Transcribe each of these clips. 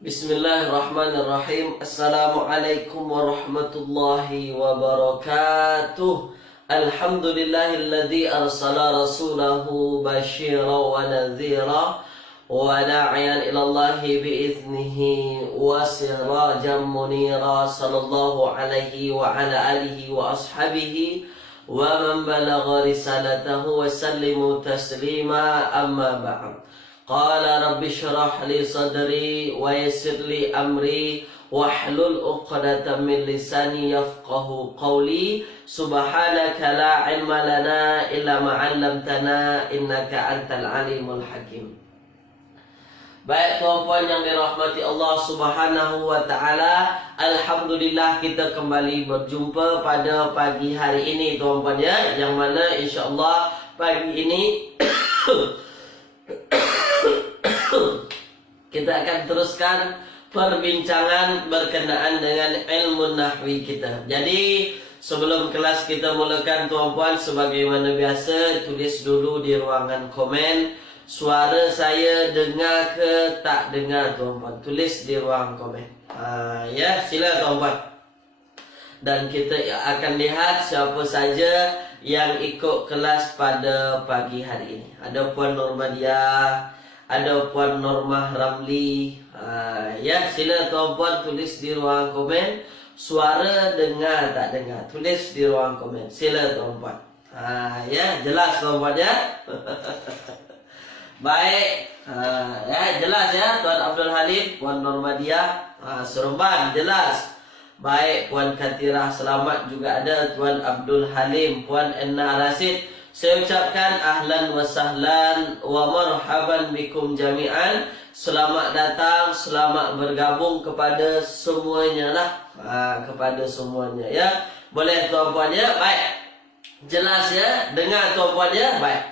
Bismillahirrahmanirrahim. Assalamualaikum warahmatullahi wabarakatuh. Alhamdulillahilladzi arsala rasulahu basyira wa nadhira wa da'iyan ilallahi biiznihi wa sirajan munira. Sallallahu alaihi wa ala alihi wa ashabihi wa man balagha risalatahu wa sallimu taslima, amma ba'd. Qala rabbi syrah li sadri wa yassir li amri wahlul 'uqdatam min lisani yafqahu qawli. Subhanaka la ilma lana illa ma 'allamtana innaka antal alimul hakim. Baik tuan-puan yang dirahmati Allah Subhanahu wa taala, alhamdulillah kita kembali berjumpa pada pagi hari ini tuan-puan ya, yang mana insyaallah pagi ini kita akan teruskan perbincangan berkenaan dengan ilmu nahwi kita. Jadi sebelum kelas kita mulakan tuan-puan, sebagaimana biasa tulis dulu di ruangan komen suara saya dengar ke tak dengar tuan-puan. Tulis di ruang komen. Ya, sila tuan-puan. Dan kita akan lihat siapa saja yang ikut kelas pada pagi hari ini. Ada Puan Normadiah, ada Puan Normah Ramli. Ya, sila tuan-puan tulis di ruang komen suara dengar tak dengar. Tulis di ruang komen. Sila tuan-puan. Ya, jelas tuan-puan ya. Baik. Ya, jelas ya Tuan Abdul Halim, Puan Normadiah, Seremban jelas. Baik, Puan Katirah selamat juga ada, Tuan Abdul Halim, Puan Enna Rasid. Saya ucapkan ahlan wa sahlan wa marhaban bikum jami'an. Selamat datang, selamat bergabung kepada semuanya lah. Kepada semuanya ya. Boleh tuan-puan ya? Baik. Jelas ya? Dengar tuan-puan ya? Baik.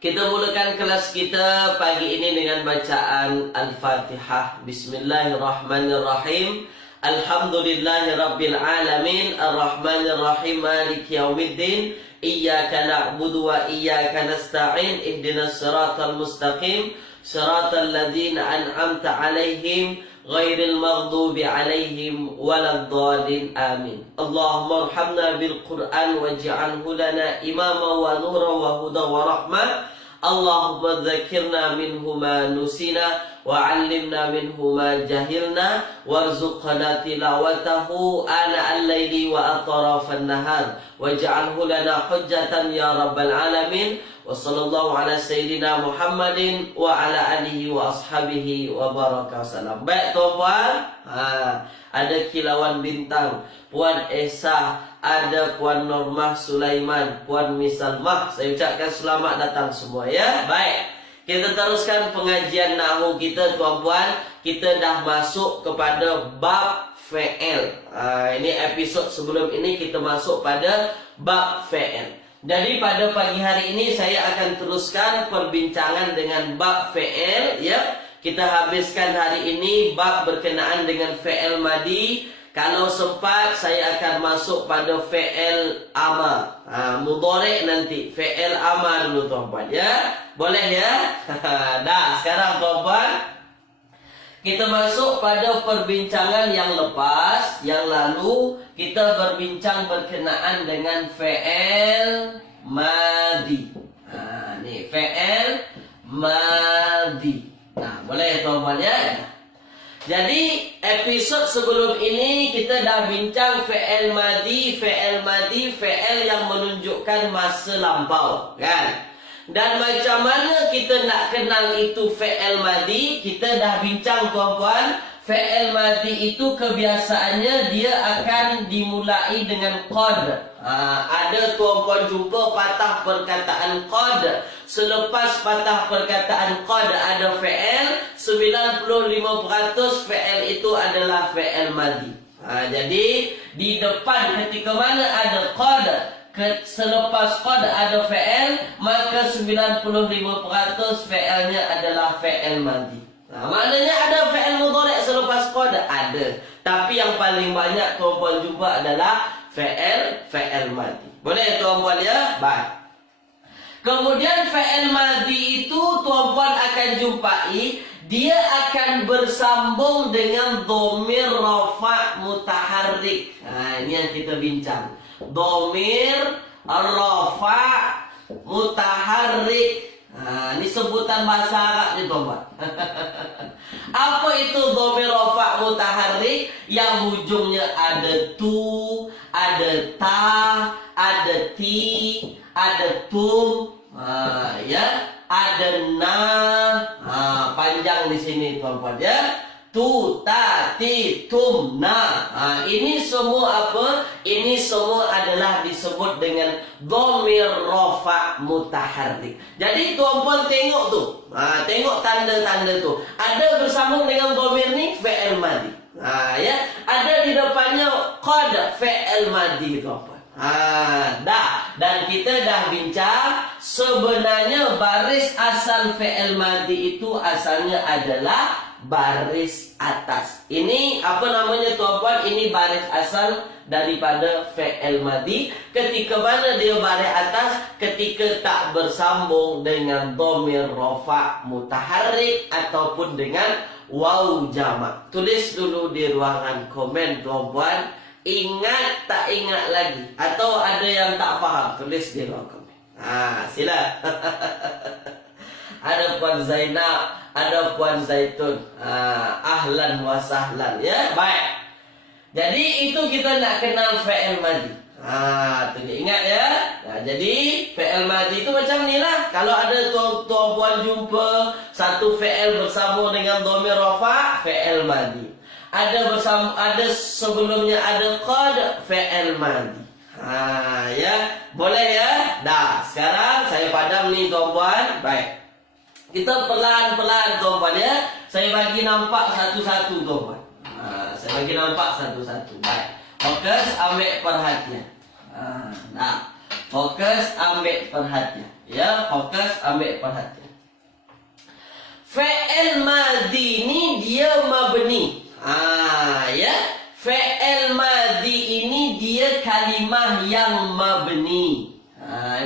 Kita mulakan kelas kita pagi ini dengan bacaan Al-Fatihah. Bismillahirrahmanirrahim. Alhamdulillahi rabbil alamin, arrahmanirrahim, maliki yaumiddin. Iyyaka na'budu wa iyyaka nasta'in. Ihdinas siratal mustaqim, siratal ladzina an'amta 'alaihim ghairil maghdubi 'alaihim waladdallin. Amin. Allahumma arhamna bil Qur'an waj'alhu lana imama wa nura wa huda wa rahmah. Allahumma dzakkirna minhu ma nusina wa 'allimna minhu ma jahilna warzuqna tilawatahu ana al-laili wa atrafan nahar waj'alhu lana hujjatan ya rabbal alamin. Wa sallallahu ala sayyidina Muhammadin wa ala alihi wa ashabihi wa baraka wasallam. Baik tuan-puan, ada kilauan bintang, Puan Esa, ada Puan Normah Sulaiman, Puan Misalmah. Saya ucapkan selamat datang semua ya. Baik, kita teruskan pengajian nahwu kita tuan-puan. Kita dah masuk kepada bab fi'il. Ini episod sebelum ini kita masuk pada bab fi'il. Jadi pada pagi hari ini saya akan teruskan perbincangan dengan bab fi'il ya. Kita habiskan hari ini bab berkenaan dengan fi'il madi. Kalau sempat saya akan masuk pada fi'il amar. Mudhari' nanti. Fi'il amar dulu tuan-puan ya. Boleh ya? Dah, sekarang tuan-puan kita masuk pada perbincangan yang lepas, yang lalu kita berbincang berkenaan dengan fi'il madi. Ni fi'il madi. Boleh tuan-puan ya? Jadi episod sebelum ini kita dah bincang fi'il madi, fi'il yang menunjukkan masa lampau, kan? Dan macam mana kita nak kenal itu fi'il madi? Kita dah bincang tuan-puan, fi'il madi itu kebiasaannya dia akan dimulai dengan qad. Ada tuan-puan jumpa patah perkataan qad. Selepas patah perkataan qad ada fi'il, 95% fi'il itu adalah fi'il madi. Jadi di depan ketika mana ada qad, selepas qad ada fi'il, maka 95% fi'ilnya adalah fi'il madi. Maknanya ada fi'il mudhari' selepas qad ada, tapi yang paling banyak tuan-puan jumpa adalah fi'il madi. Boleh tuan-puan ya? Baik. Kemudian fi'il madi itu tuan-puan akan jumpai dia akan bersambung dengan dhamir rafa' mutaharrik. Nah, ini yang kita bincang. Dhamir rafa' mutaharrik. Nah, ini sebutan bahasa Arab nih, Tuan. Apa itu dhamir rafa' mutaharrik? Yang ujungnya ada tu, ada ta, ada ti, ada tum, ya, ada na, panjang di sini, tuan-tuan, ya. Tu, ta, ti, tum, na. Ini semua apa? Ini semua adalah disebut dengan dhamir rafa' mutaharrik. Jadi tuan-tuan tengok tuh. Tengok tanda-tanda tuh. Ada bersambung dengan dhamir ni fi'il madhi. Ya. Ada di depannya qad fi'il madhi, tuan-tuan. Dah. Dan kita dah bincang sebenarnya baris asal fi'il madhi itu asalnya adalah baris atas. Ini apa namanya, tuan-tuan? Ini baris asal daripada fi'il madhi. Ketika mana dia baris atas? Ketika tak bersambung dengan dhamir rafa' mutaharrik ataupun dengan waw jamak. Tulis dulu di ruangan komen, tuan-tuan. Ingat tak ingat lagi? Atau ada yang tak faham? Tulis di ruang komen. Sila. Ada Puan Zainab, ada Puan Zaitun. Ahlan wa sahlan, ya. Baik. Jadi itu kita nak kenal fi'il madhi. Ingat ya. Jadi fi'il madhi itu macam ni lah. Kalau ada tuan-puan jumpa satu fi'il bersambung dengan dhamir rafa', fi'il madhi. Ada sebelumnya ada qad, fi'il madhi. Ya, boleh ya. Dah, sekarang saya padam ni, tuan-puan. Baik. Kita pelan-pelan, tuan-puan, ya. Saya bagi nampak satu-satu, tuan-puan. Saya bagi nampak satu-satu. Baik. Fokus, ambil perhatian. Fokus, ambil perhatian. Ya, fokus, ambil perhatian. Fi'il madhi ni dia mabni. Ya. Fi'il madhi ini dia kalimah yang mabni.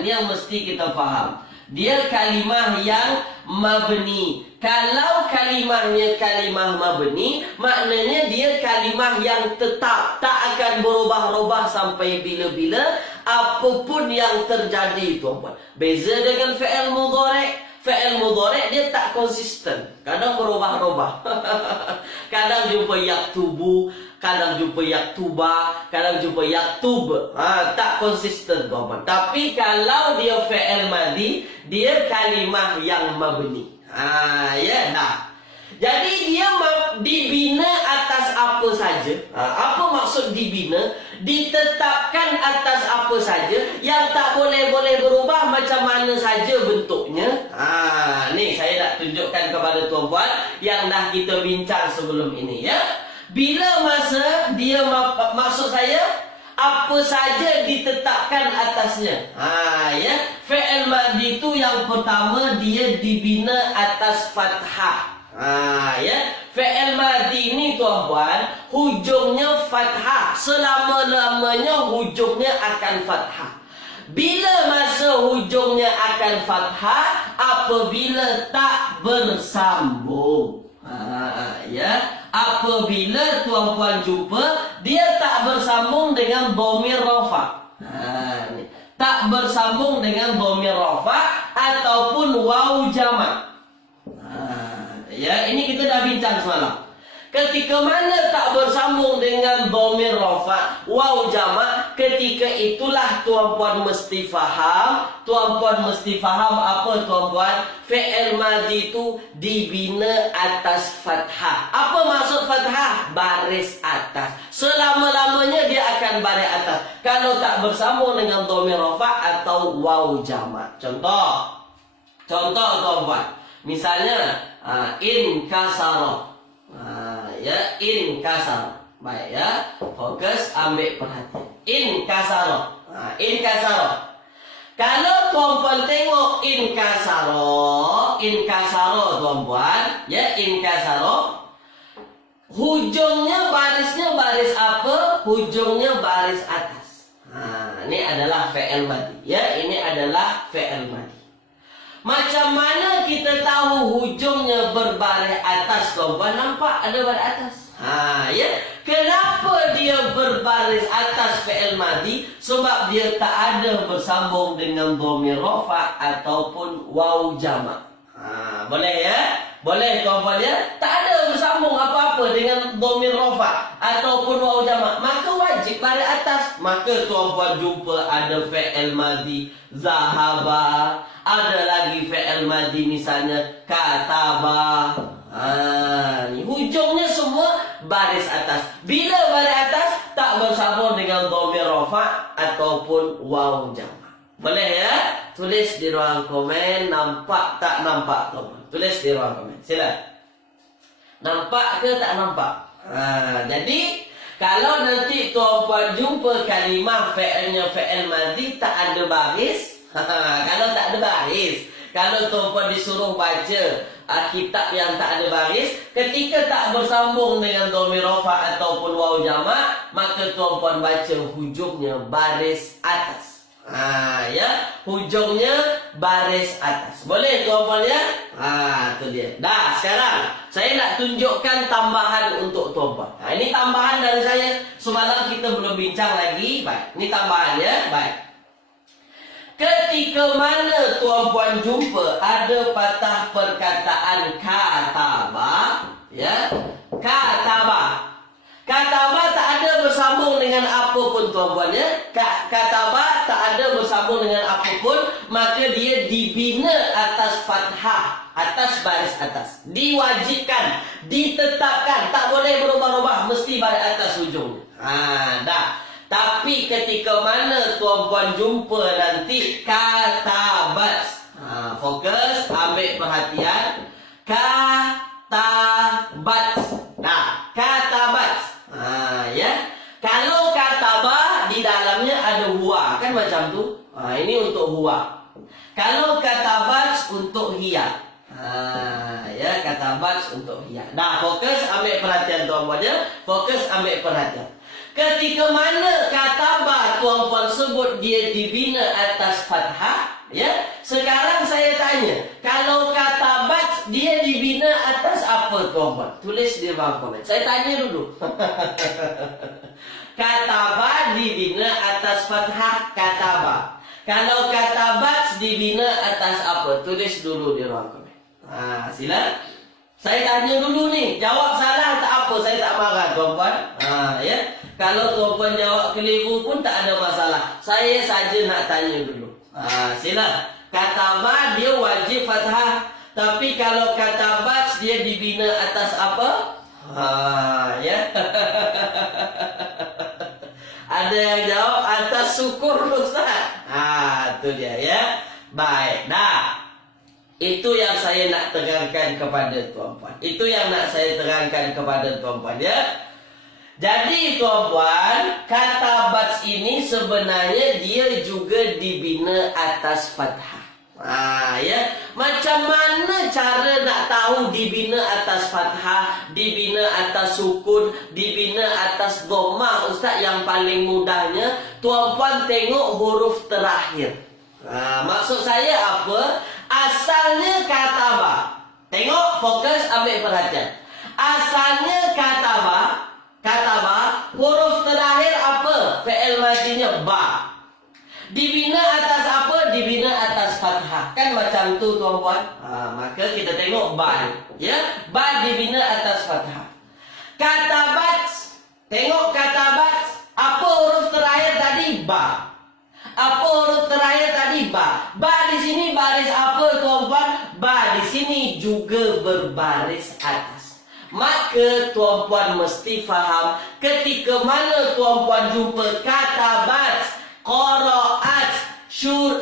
Ini yang mesti kita faham. Dia kalimah yang mabni. Kalau kalimahnya kalimah mabni, maknanya dia kalimah yang tetap, tak akan berubah-ubah sampai bila-bila, apapun yang terjadi, tuan-tuan. Beza dengan fi'il mudhari'. Fi'il mudhari' dia tak konsisten. Kadang berubah-ubah. Kadang jumpa yaktubu, kadang jumpa yaktuba, kadang jumpa yaktub. Tak konsisten, tuan-tuan. Tapi kalau dia fi'il madhi, dia kalimah yang mabni. Ya, dah. Jadi dia dibina atas apa saja. Apa maksud dibina? Ditetapkan atas apa saja yang tak boleh berubah macam mana saja bentuknya. Ni saya nak tunjukkan kepada tuan-puan yang dah kita bincang sebelum ini, ya. Bila masa dia maksud saya apa saja ditetapkan atasnya. Ya. Fi'il madhi itu yang pertama dia dibina atas fathah. Ya. Fi'il madhi ini, tuan-puan, hujungnya fathah. Selama-lamanya hujungnya akan fathah. Bila masa hujungnya akan fathah? Apabila tak bersambung. Ya. Apabila tuan-puan jumpa dia tak bersambung dengan dhamir rafa'. Tak bersambung dengan dhamir rafa' ataupun waw jamak. Ya, ini kita dah bincang semalam. Ketika mana tak bersambung dengan dhamir rafa', waw jamak, ketika itulah tuan-puan mesti faham. Tuan-puan mesti faham apa, tuan-puan? Fi'il madhi itu dibina atas fathah. Apa maksud fathah? Baris atas. Selama-lamanya dia akan baris atas. Kalau tak bersambung dengan dhamir rafa' atau waw jamak. Contoh, tuan-puan. Misalnya, in kasara. Ya, in kasara. Baik, ya. Fokus, ambil perhatian. In kasara. In kasara. Kalau tuan-puan tengok in kasara, tuan-puan, ya, in kasara, hujungnya barisnya baris apa? Hujungnya baris atas. Ini adalah fi'il madhi. Ya, ini adalah fi'il madhi. Macam mana kita tahu hujungnya berbaris tuan-tuan, nampak ada baris atas. Ya. Kenapa dia berbaris atas fi'il madhi? Sebab dia tak ada bersambung dengan dhamir rafa' ataupun waw jamak. Boleh ya? Boleh tuan-tuan ya? Tak ada bersambung apa-apa dengan dhamir rafa' ataupun waw jamak. Maka wajib baris atas. Maka tuan-tuan jumpa ada fi'il madhi zahaba, ada lagi fi'il madhi misalnya kataba. Ni hujungnya semua baris atas. Bila baris atas tak bersambung dengan dhamir rafa' ataupun waw jamak. Boleh ya? Tulis di ruang komen. Nampak tak nampak tuan? Tulis di ruang komen. Sila. Nampak ke tak nampak? Jadi kalau nanti tuan-puan jumpa kalimah fi'ilnya fi'il madhi tak ada baris. Kalau tak ada baris, kalau tuan-puan disuruh baca kitab yang tak ada baris, ketika tak bersambung dengan dhamir rafa' ataupun waw jamak, maka tuan-puan baca hujungnya baris atas. Ya, hujungnya baris atas. Boleh tuan-puan ya? Tu dia. Dah, sekarang saya nak tunjukkan tambahan untuk tuan-puan. Ini tambahan dari saya. Semalam kita belum bincang lagi. Baik, ini tambahan ya. Baik. Ketika mana tuan-puan jumpa ada patah perkataan kataba, ya, kataba. Kataba tak ada bersambung dengan apa pun tuan-puan ya. Kataba tak ada bersambung dengan apa pun, maka dia dibina atas fathah, atas baris atas. Diwajibkan, ditetapkan, tak boleh berubah-ubah, mesti baris atas hujungnya. Dah. Tapi ketika mana tuan-puan jumpa nanti katabat, fokus, ambil perhatian. Katabat. Nah, katabat. Ya. Kalau kataba di dalamnya ada huwa, kan macam tu. Ini untuk huwa. Kalau katabat untuk hiya. Ya, katabat untuk hiya. Nah, fokus, ambil perhatian tuan-puan ya. Fokus, ambil perhatian. Ketika mana kataba tuan-puan sebut dia dibina atas fathah, ya. Sekarang saya tanya, kalau katabat dia dibina atas apa tuan-puan? Tulis di bawah komen. Saya tanya dulu. Kataba dibina atas fathah kataba. Kalau katabat dibina atas apa? Tulis dulu di ruang komen. Sila. Saya tanya dulu nih, jawab salah tak apa, saya tak marah tuan-puan. Ya. Kalau tuan-puan jawab keliru pun tak ada masalah. Saya saja nak tanya dulu. Sila. Kataba dia wajib fathah, tapi kalau katabat dia dibina atas apa? Ya. Ada yang jawab atas syukur Ustaz. Itu dia ya. Baik. Dah. Itu yang saya nak terangkan kepada tuan-puan. Itu yang nak saya terangkan kepada tuan-puan ya. Jadi tuan-puan, katabat ini sebenarnya dia juga dibina atas fathah. Ya. Macam mana cara nak tahu dibina atas fathah, dibina atas sukun, dibina atas dhammah Ustaz? Yang paling mudahnya tuan-puan tengok huruf terakhir. Maksud saya apa? Asalnya kataba. Tengok, fokus, ambil perhatian. Asalnya kataba, huruf terakhir apa? Fi'il madhinya ba. Dibina atas apa? Dibina atas fathah. Kan macam tu tuan-puan. Maka kita tengok ba. Ya, ba dibina atas fathah. Katabat. Tengok katabat. Apa huruf terakhir tadi? Ba. Apa huruf terakhir tadi? Ba. Ba di sini baris apa tuan-puan? Ba di sini juga berbaris atas. Maka tuan-puan mesti faham ketika mana tuan-puan jumpa katabat, qaraat,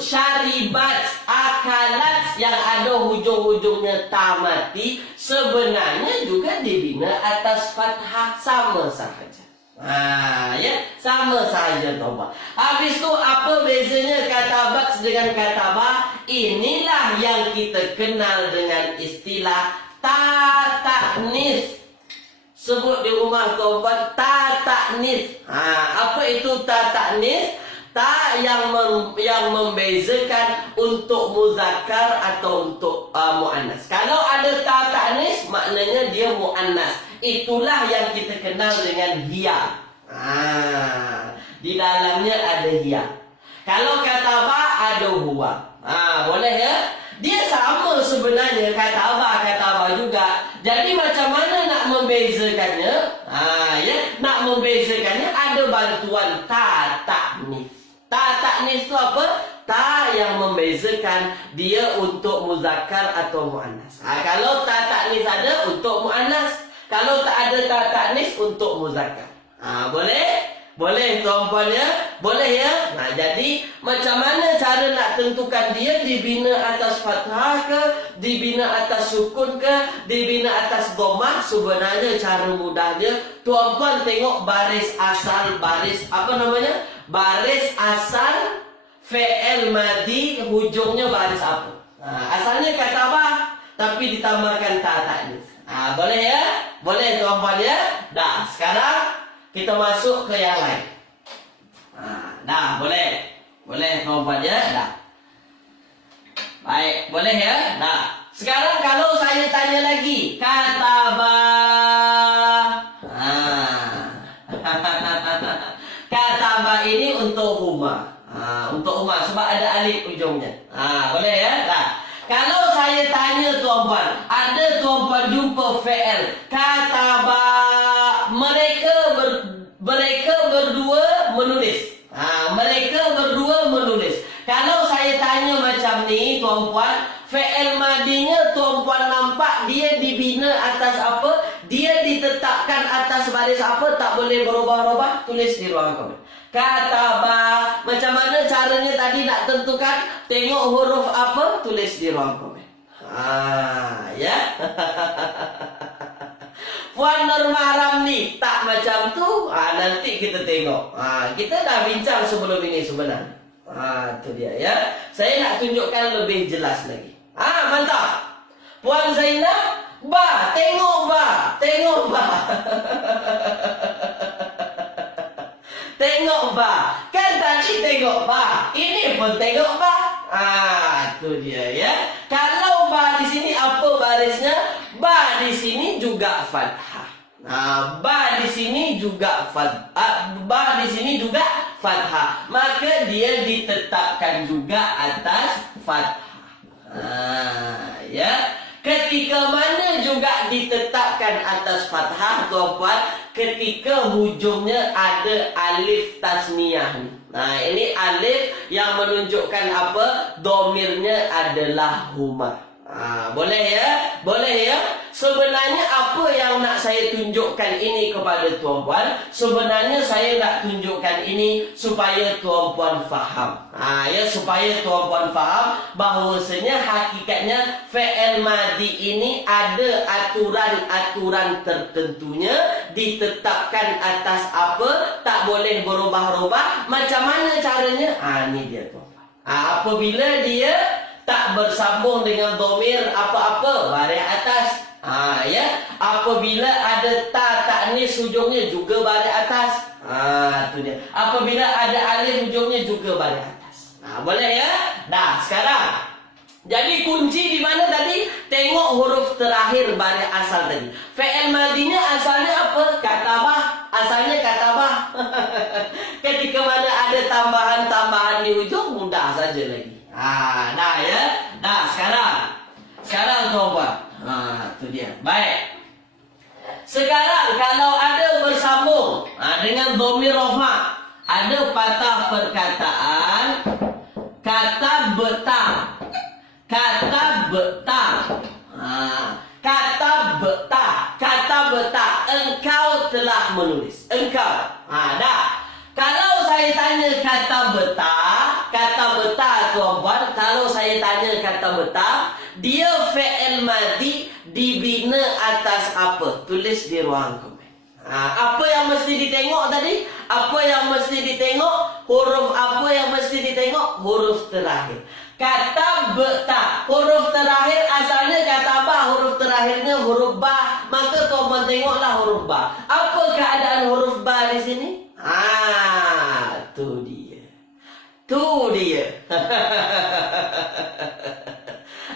syaribat, akalat yang ada hujung-hujungnya ta mati, sebenarnya juga dibina atas fathah, sama sahaja. Ya, sama saja tuan-puan. Habis tu apa bezanya katabat dengan kataba? Inilah yang kita kenal dengan istilah ta ta'nis. Sebut di rumah tuan-puan, ta ta'nis. Apa itu ta ta'nis? Ta yang membezakan untuk muzakkar atau untuk muannas. Kalau ada ta ta'nis, maknanya dia muannas. Itulah yang kita kenal dengan hiya. Di dalamnya ada hiya. Kalau kataba ada huwa. Boleh ya? Dia sama sebenarnya, kataba juga. Jadi macam mana nak membezakannya? Ya, nak membezakannya ada bantuan ta ta'nis. Ta ta'nis itu apa? Ta yang membezakan dia untuk muzakkar atau muannas. Kalau ta ta'nis ada untuk muannas, kalau tak ada ta ta'nis untuk muzakkar. Boleh? Boleh tuan-puan ya? Boleh ya? Jadi macam mana cara nak tentukan dia dibina atas fathah ke, dibina atas sukun ke, dibina atas dhammah? Sebenarnya cara mudahnya tuan-puan tengok baris asal, baris asal fi'il madhi, hujungnya baris apa? Asalnya kataba tapi ditambahkan ta ta'nis. Boleh ya? Boleh tuan-puan ya? Dah, sekarang kita masuk ke yang lain. Dah, boleh. Boleh tuan-puan ya? Dah. Baik, boleh ya? Dah. Sekarang kalau saya tanya lagi, kataba. Kataba ini untuk huma. Untuk huma sebab ada alif ujungnya. Boleh ya? Dah. Kalau saya tanya tuan-puan, ada tuan-puan jumpa fi'il kataba, mereka berdua menulis. Mereka berdua menulis. Kalau saya tanya macam ni tuan-puan, fi'il madinya tuan-puan nampak dia dibina atas apa? Dia ditetapkan atas baris apa? Tak boleh berubah-ubah. Tulis di ruang komen. Kataba. Macam mana caranya tadi nak tentukan? Tengok huruf apa? Tulis di ruang komen. Ya. Puan Norma Ramli tak macam tu. Nanti kita tengok. Kita dah bincang sebelum ini sebenarnya. Itu dia ya. Saya nak tunjukkan lebih jelas lagi. Mantap. Puan Zainab, ba, tengok ba, tengok ba. Tengok ba. Kan tadi tengok ba. Ini pun tengok ba. Itu dia ya. Kalau ba di sini apa barisnya? Ba di sini juga fathah. Ba di sini juga fathah. Ba di sini juga fathah. Maka dia ditetapkan juga atas fathah. Ya. Ketika mana juga ditetapkan atas fathah tuan-puan? Ketika hujungnya ada alif tasniyah. Ini alif yang menunjukkan apa? Domirnya adalah huma. Boleh ya? Boleh ya? Sebenarnya apa yang nak saya tunjukkan ini kepada tuan-puan? Sebenarnya saya nak tunjukkan ini supaya tuan-puan faham. Ya, supaya tuan-puan faham bahawasanya hakikatnya fi'il madhi ini ada aturan-aturan tertentunya, ditetapkan atas apa? Tak boleh berubah-ubah. Macam mana caranya? Ini dia tuan-puan. Apabila dia tak bersambung dengan domir apa-apa baris atas. Ya. Apabila ada ta ta'nis hujungnya juga baris atas. Itu dia. Apabila ada alif hujungnya juga baris atas. Boleh ya? Dah, sekarang. Jadi kunci di mana tadi? Tengok huruf terakhir baris asal tadi. Fi'il madinya asalnya apa? Katabah. Asalnya katabah. Ketika mana ada tambahan-tambahan di hujung, mudah saja lagi. Dah ya. Dah, sekarang tuan-puan. Itu dia. Baik. Sekarang kalau ada bersambung dengan dhamir rafa, ada patah perkataan kata betah. Kata betah. Kata betah. Kata betah. Engkau telah menulis. Engkau. Dah. Kalau saya tanya kata betah tuan-puan, kalau saya tanya kata betah, dia fi'il madhi dibina atas apa? Tulis di ruang komen. Apa yang mesti ditengok tadi? Apa yang mesti ditengok? Huruf apa yang mesti ditengok? Huruf terakhir. Kata betah. Huruf terakhir asalnya kata ba, huruf terakhirnya huruf ba. Maka tuan-puan tengoklah huruf ba. Apa keadaan huruf ba di sini? Itu dia. Tu dia.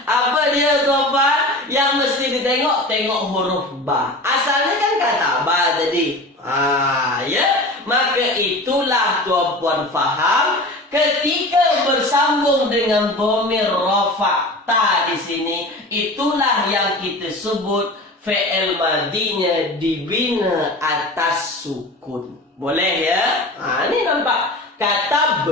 Apa dia tuan-tuan? Yang mesti ditengok, tengok huruf ba. Asalnya kan kata ba tadi. Ya. Maka itulah tuan-puan faham ketika bersambung dengan dhamir rafa ta di sini, itulah yang kita sebut fi'il madinya dibina atas sukun. Boleh ya? Ini nampak katab.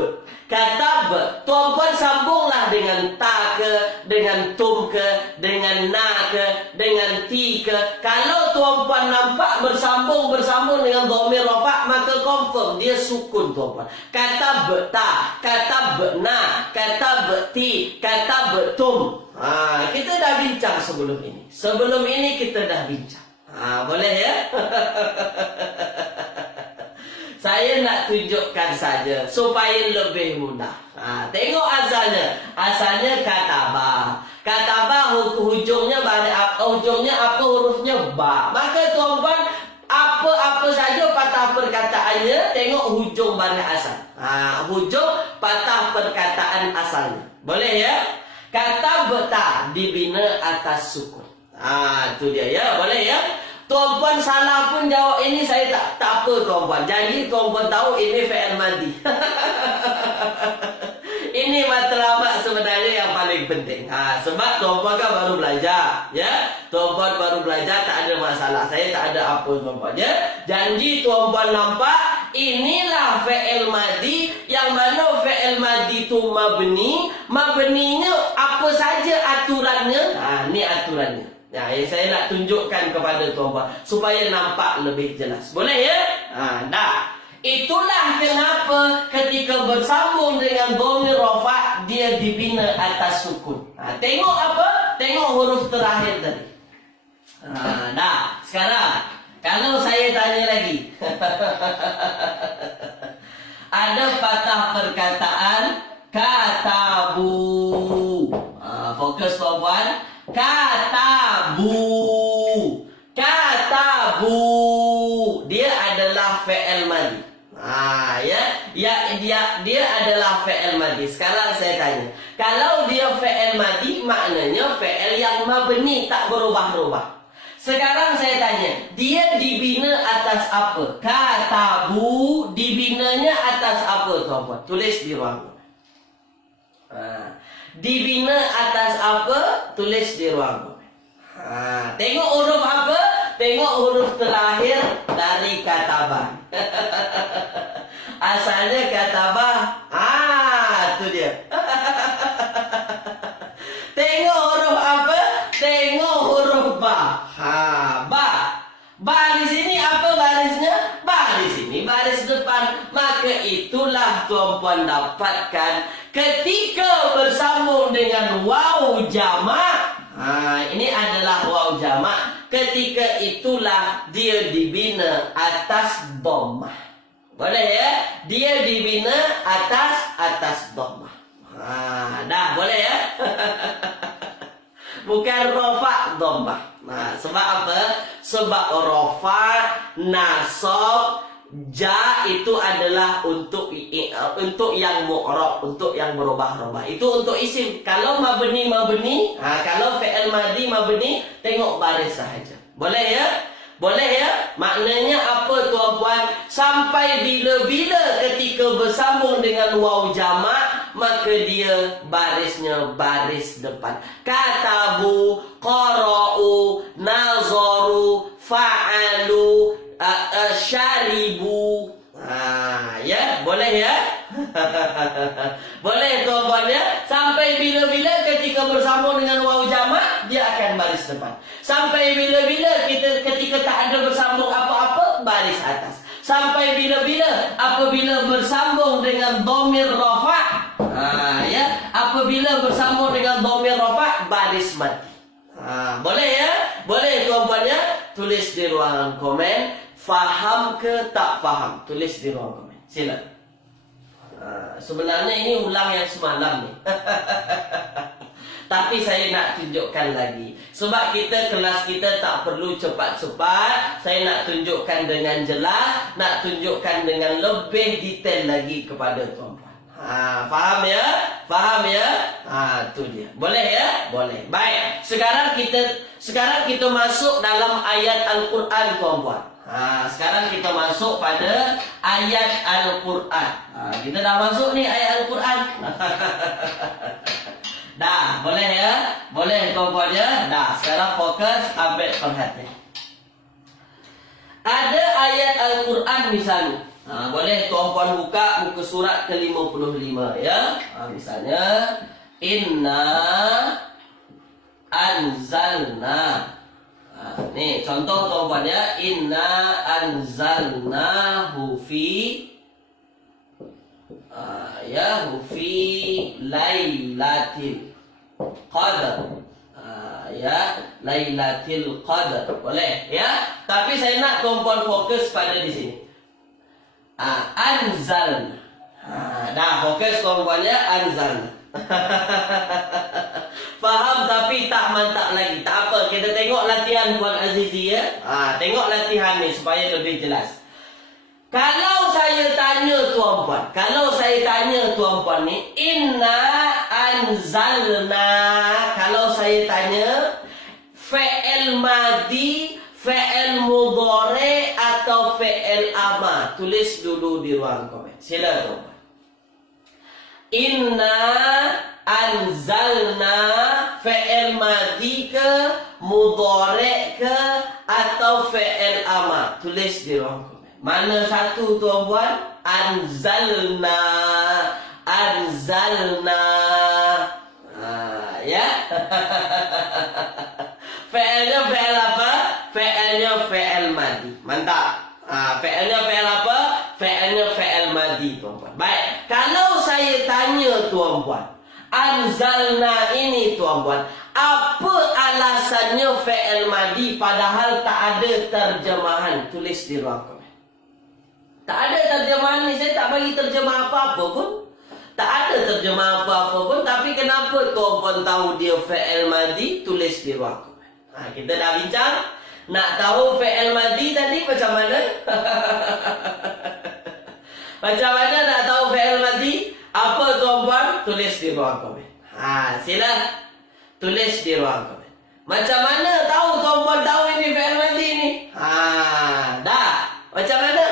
Katab, tuan-puan sambunglah dengan ta ke, dengan tum ke, dengan na ke, dengan ti ke. Kalau tuan-puan nampak bersambung dengan dhamir rafa, maka confirm dia sukun tuan-puan. Katab ta, katab na, katab ti, katab tum. Kita dah bincang sebelum ini. Sebelum ini kita dah bincang. Boleh ya? Saya nak tunjukkan saja supaya lebih mudah. Tengok asalnya. Asalnya kataba. Kataba hujungnya apa hurufnya ba. Maka tuan-tuan, apa saja patah perkataannya, tengok hujung baris asal. Hujung patah perkataan asalnya. Boleh ya? Katabta dibina atas sukun. Itu dia ya. Boleh ya? Tuan-puan salah pun jawab ini, saya tak apa tuan-puan. Jadi tuan-puan tahu ini fi'il madi. Ini matlamat sebenarnya yang paling penting. Sebab tuan-puan kan baru belajar, ya. Tuan-puan baru belajar, tak ada masalah. Saya tak ada apa tuan-puan, ya. Janji tuan-puan nampak, inilah fi'il madi, yang mana fi'il madi itu mabni. Mabninya apa saja aturannya. Ini aturannya. Saya nak tunjukkan kepada tuan-tuan supaya nampak lebih jelas. Boleh ya? Dah. Itulah kenapa ketika bersambung dengan dhamir rafa dia dibina atas sukun. Tengok apa? Tengok huruf terakhir tadi. Dah. Sekarang kalau saya tanya lagi. Ada patah perkataan katabu. Fokus tuan-tuan. Katabu. Katabu. Dia adalah fi'il madi. Dia adalah fi'il madi. Sekarang saya tanya, kalau dia fi'il madi, maknanya fi'il yang mabni, tak berubah-ubah. Sekarang saya tanya, dia dibina atas apa? Katabu dibinanya atas apa tuan-tuan? Tulis di ruang. Dibina atas apa? Tulis di ruang. Tengok huruf apa? Tengok huruf terakhir dari katabah. Asalnya katabah. Itu dia. Tengok huruf apa? Tengok huruf ba. Ba. Ba di sini apa barisnya? Ba di sini baris depan. Maka itulah tuan-puan dapatkan ketika bersambung dengan waw jamak. Ini adalah waw jamak. Ketika itulah dia dibina atas dhammah. Boleh ya? Dia dibina atas dhammah. Dah boleh ya? Bukan rafa dhammah. Sebab apa? Sebab rafa, nasab, ja itu adalah untuk yang mu'rab, untuk yang berubah-ubah. Itu untuk isim. Kalau mabni, kalau fi'il madi mabni, tengok baris sahaja. Boleh ya? Boleh ya? Maknanya apa tuan-puan? Sampai bila-bila ketika bersambung dengan waw jamak, maka dia barisnya baris depan. Katabu, qara'u, nazaru, fa'alu, syaribu. Ya, boleh ya? Boleh tuan-tuan ya? Sampai bila-bila ketika bersambung dengan waw jamak, dia akan baris depan. Sampai bila-bila ketika tak ada bersambung apa-apa, baris atas. Sampai bila-bila apabila bersambung dengan dhamir rafa, ya, apabila bersambung dengan dhamir rafa, baris mati. Boleh ya? Boleh tuan-tuan ya? Tulis di ruangan komen. Faham ke tak faham? Tulis di ruang komen. Sila. Sebenarnya ini ulang yang semalam ni. Tapi saya nak tunjukkan lagi. Sebab kelas kita tak perlu cepat-cepat. Saya nak tunjukkan dengan jelas. Nak tunjukkan dengan lebih detail lagi kepada tuan-tuan. Faham ya? Faham ya? Tu dia. Boleh ya? Boleh. Baik. Sekarang kita masuk dalam ayat Al-Quran, tuan-tuan. Sekarang kita masuk pada ayat Al-Quran. Kita dah masuk ni ayat Al-Quran. Dah, boleh ya? Boleh tuan-tuan ya? Dah, sekarang fokus, ambil perhatian. Ada ayat Al-Quran misalnya. Boleh tuan-puan buka muka surat ke-55 ya. Misalnya Inna anzalna. Ni contoh tuan-puan ya. Inna anzalnahu fi fi lailatil qadar. Ya, Lailatul Qadar. Boleh ya? Tapi saya nak tuan-puan fokus pada di sini. Anzalna. Dah fokus tuan-puan ya, anzalna. Faham tapi tak mantap lagi. Tak apa, kita tengok latihan Puan Azizi ya. Tengok latihan ni supaya lebih jelas. Kalau saya tanya tuan-puan ni, Inna anzalna. Kalau saya tanya fi'il madi, fi'il mudhari atau fi'il amar, tulis dulu di ruang komen. Sila tuan-puan. Inna anzalna fi'il madi ke, mudhari ke, atau fi'il amar, tulis di ruang komen. Mana satu tuan-puan? Anzalna. Ya. Fi'ilnya fi'il apa? Fi'ilnya fi'il madi. Mantap. Fi'ilnya fi'il apa? Fi'ilnya fi'il madi tuan-puan. Baik. Kalau saya tanya tuan-puan, anzalna ini tuan-puan, apa alasannya fi'il madi padahal tak ada terjemahan? Tulis di ruang komen. Tak ada terjemahan ni, saya tak bagi terjemah apa-apa pun. Tak ada terjemah apa-apa pun. Tapi kenapa tuan-puan tahu dia fi'il madi? Tulis di ruang komen. Kita dah bincang. Nak tahu fi'il madi tadi macam mana? Macam mana nak tahu fi'il madi? Apa tuan-puan? Tulis di ruang komen. Sila tulis di ruang komen. Macam mana tahu tuan-puan tahu ini fi'il madi ni? Dah. Macam mana?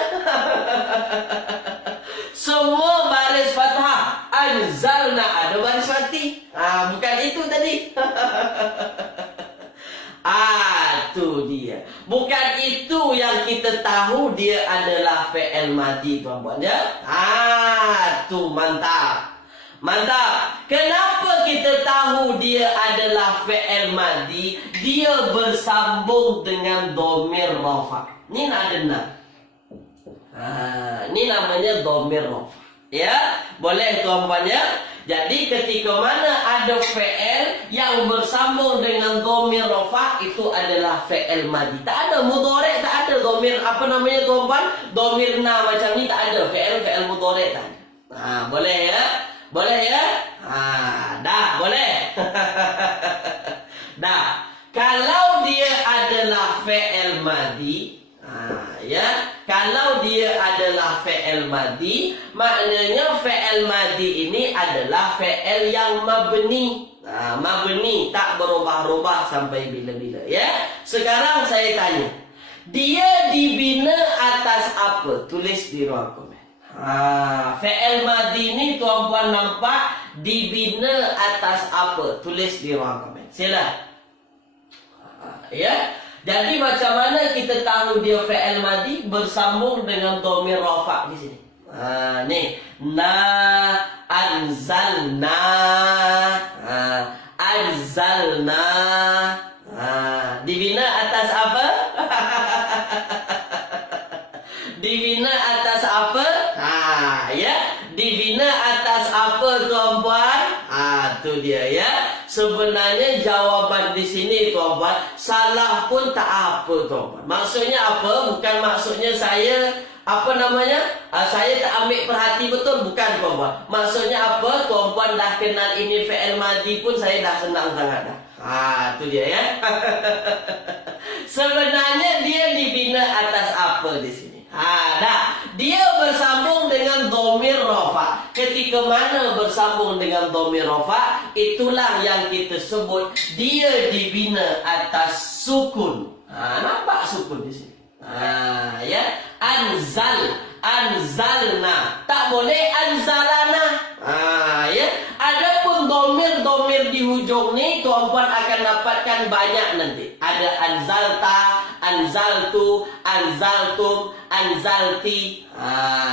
Semua baris fathah. Anzalna ada baris mati. Bukan itu tadi. Tu dia. Bukan itu yang kita tahu dia adalah fi'il madi tuan-puan ya. Tu mantap. Mantap. Kenapa kita tahu dia adalah fi'il madi? Dia bersambung dengan dhamir rafa. Ni nak dengar. Ini namanya dhamir rafa. Ya, boleh tuan-puan ya. Jadi ketika mana ada fi'il yang bersambung dengan dhamir rafa, itu adalah fi'il madi. Tak ada mudhari, tak ada dhamir apa namanya tuan-puan? Dhamir na macam ni tak ada. Fi'il mudhari tak ada. Boleh ya? Boleh ya? Dah, boleh. Dah. Kalau dia adalah fi'il madi, ya, kalau dia adalah fi'il madi, maknanya fi'il madi ini adalah fi'il yang mabni. Mabni, tak berubah-ubah sampai bila-bila ya. Sekarang saya tanya, dia dibina atas apa? Tulis di ruang komen. Fi'il madi ini tuan-puan nampak dibina atas apa? Tulis di ruang komen. Sila. Ya. Jadi macam mana kita tahu dia fi'il madi? Bersambung dengan dhamir rafa di sini. Ni na anzalna. Anzalna. Dibina atas apa? Dibina atas apa? Ya. Dibina atas apa tuan-puan? Tu dia ya. Sebenarnya jawapan di sini tuan-puan, salah pun tak apa tuan-puan. Maksudnya apa? Bukan maksudnya saya saya tak ambil perhati betul, bukan tuan-puan. Maksudnya apa? Tuan-puan dah kenal ini fi'il madi pun saya dah senang sangat dah. Tu dia ya. Sebenarnya dia dibina atas apa di sini? Dah. Dia bersambung dengan dhamir rafa. Ketika mana dengan dhamir rafa, itulah yang kita sebut dia dibina atas sukun. Nampak sukun di sini. Ya, anzalna, tak boleh anzalana. Ya, adapun domir di hujung ni tuan-puan akan dapatkan banyak nanti. Ada anzalta, anzaltu, anzaltum, anzalti.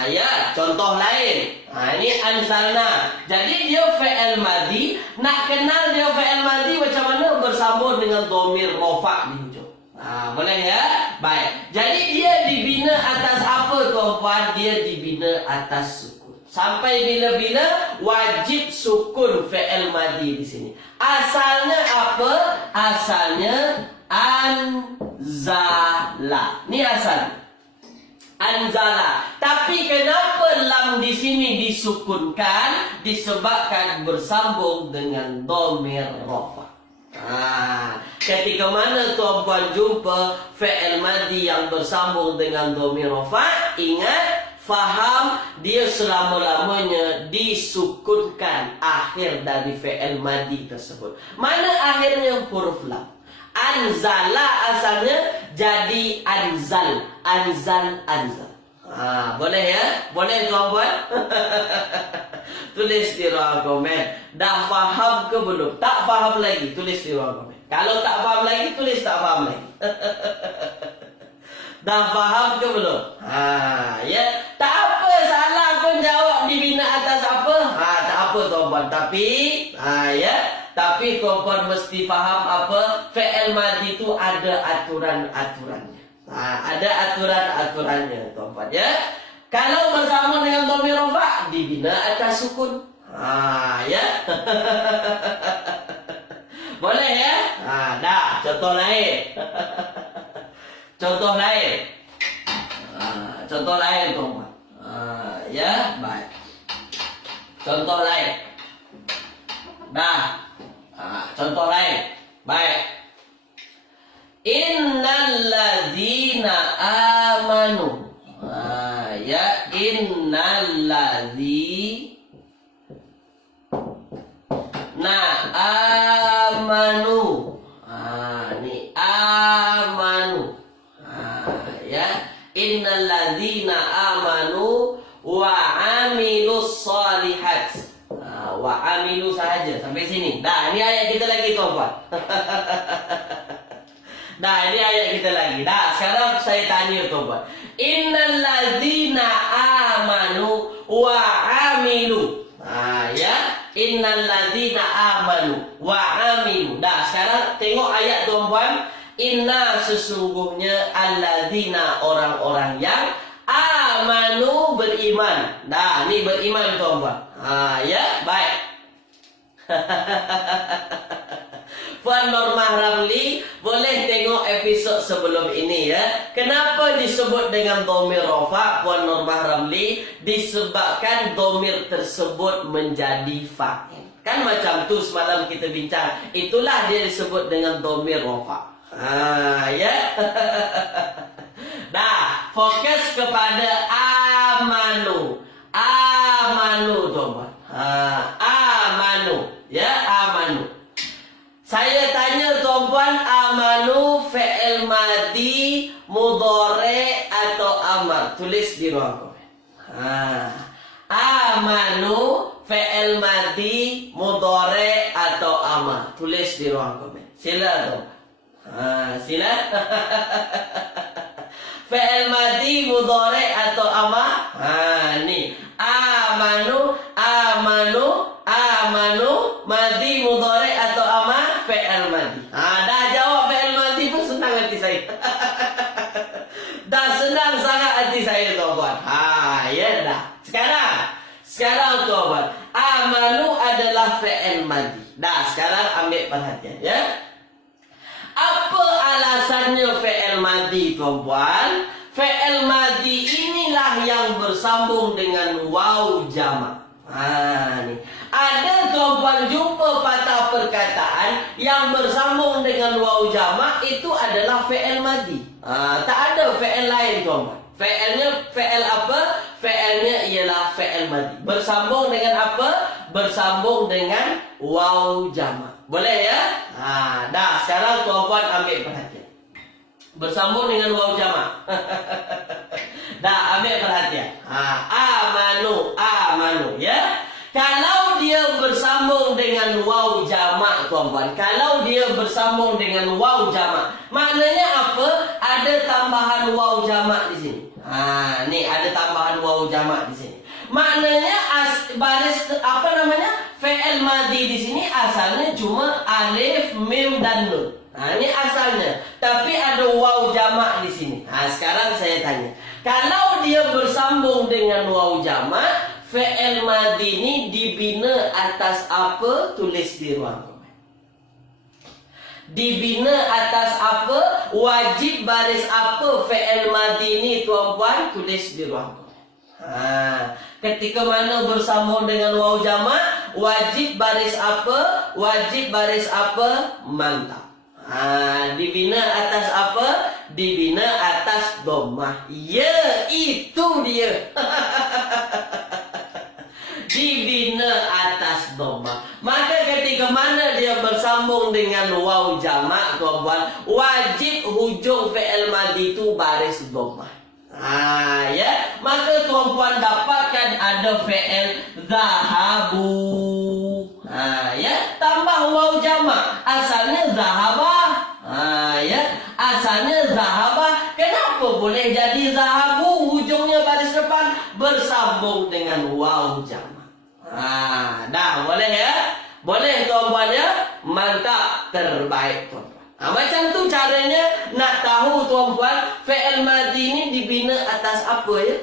Ya, contoh lain. Ini anzalna. Jadi dia fi'il madhi. Nak kenal dia fi'il madhi macam mana? Bersambung dengan domir rafa' di hujung. Boleh ya? Baik. Jadi dia dibina atas apa tuan-puan? Dia dibina atas sukun. Sampai bila-bila wajib sukun fi'il madhi di sini. Asalnya apa? Asalnya anzala. Ni asal. Anzala. Tapi kenapa lam di sini disukunkan? Disebabkan bersambung dengan dhamir rafa'. Ketika mana tuan-puan jumpa fi'il madhi yang bersambung dengan dhamir rafa', ingat, faham dia selama-lamanya disukunkan akhir dari fi'il madhi tersebut. Mana akhirnya? Huruf lam. Anzala asalnya jadi anzal. Anzal. Boleh ya? Boleh tuan-puan? Tulis di ruang komen. Dah faham ke belum? Tak faham lagi? Tulis di ruang komen. Kalau tak faham lagi, tulis tak faham lagi. Dah faham ke belum? Ya. Tak apa, salah pun jawab dibina atas apa? Tak apa tuan-puan. Tapi, ya. Tapi tuan-puan mesti faham apa? Fi'il madhi itu ada aturan-aturannya. Ada aturan-aturannya tuan-puan ya. Kalau bersama dengan dhamir rafa' dibina atas sukun. Ya. Boleh ya? Dah, contoh lain. Contoh lain. Contoh lain tuan-puan. Ya, baik. Contoh lain. Dah. Contoh lain. Baik. Innal ladzina amanu. Ya, innal ladzina amanu. Ni amanu. Ya, innal ladzina amanu wa amilus solihat. Wa amilu sahaja sampai sini. Dah, ini ayat kita lagi tuan-puan. Dah, ini ayat kita lagi. Dah, sekarang saya tanya tuan-puan. Innal ladzina amanu wa amilu. Ya, innal ladzina amanu wa amilu. Dah, sekarang tengok ayat tuan-puan. Inna sesungguhnya alladzina orang-orang yang amanu beriman. Dah, ni beriman tuan-puan. Ya, baik. Puan Normah Ramli, boleh tengok episod sebelum ini ya. Kenapa disebut dengan dhamir rafa', Puan Normah Ramli? Disebabkan dhamir tersebut menjadi fa'il. Kan macam tu semalam kita bincang. Itulah dia disebut dengan dhamir rafa'. Ya. Dah, fokus kepada amanu. Amanu tuan-tuan. Amanu. Ya, amanu. Saya tanya tuan-puan, amanu fi'il madhi, mudhari atau amar? Tulis di ruang komen. Amanu fi'il madhi, mudhari atau amar? Tulis di ruang komen. Sila tuan. Sila. Fi'il madhi, mudhari atau amar? Ni. Amanu, madhi, mudhari atau amar? Fi'il madhi. Dah jawab fi'il madhi pun senang hati saya. Dah senang sangat hati saya tuan-tuan. Ya dah. Sekarang tuan-tuan, amanu adalah fi'il madhi. Dah, sekarang ambil perhatian ya. Apa alasannya fi'il madhi tuan-puan? Fi'il madhi inilah yang bersambung dengan waw jamak. Ni. Ada tuan-puan jumpa patah perkataan yang bersambung dengan waw jamak, itu adalah fi'il madhi. Tak ada fi'il lain tuan-puan. Fi'ilnya fi'il apa? Fi'ilnya ialah fi'il madhi. Bersambung dengan apa? Bersambung dengan waw jamak. Boleh ya? Dah, sekarang tuan-puan ambil perhatian. Bersambung dengan waw jamak. Dah, ambil perhatian. Amanu ya. Kalau dia bersambung dengan waw jamak tuan-puan, kalau dia bersambung dengan waw jamak, maknanya apa? Ada tambahan waw jamak di sini. Ni ada tambahan waw jamak di sini. Maknanya baris apa namanya? Fi'il madhi di sini asalnya cuma alif, mim dan nun. Ini asalnya, tapi ada waw jamak di sini. Sekarang saya tanya, kalau dia bersambung dengan waw jamak, fi'il madhi ini dibina atas apa? Tulis di ruang komen. Dibina atas apa? Wajib baris apa fi'il madhi ini tuan-puan? Tulis di ruang komen. Ketika mana bersambung dengan waw jamak, wajib baris apa? Wajib baris apa? Mantap. Dibina atas apa? Dibina atas dhammah. Ya, itu dia. Dibina atas dhammah. Maka ketika mana dia bersambung dengan waw jamak tuan-puan, wajib hujung fi'il madhi itu baris dhammah. Ya, maka tuan-puan dapatkan ada fi'il zahabu. Ya, tambah waw jamak, asalnya zahabah. Ya, asalnya zahabah. Kenapa boleh jadi zahabu? Hujungnya baris depan bersambung dengan waw jamak. Dah, boleh ya? Boleh tuan-puan ya? Mantap, terbaik tuan-puan. Macam tu caranya nak tahu tuan-puan, fi'il madhi ini dibina atas apa ya?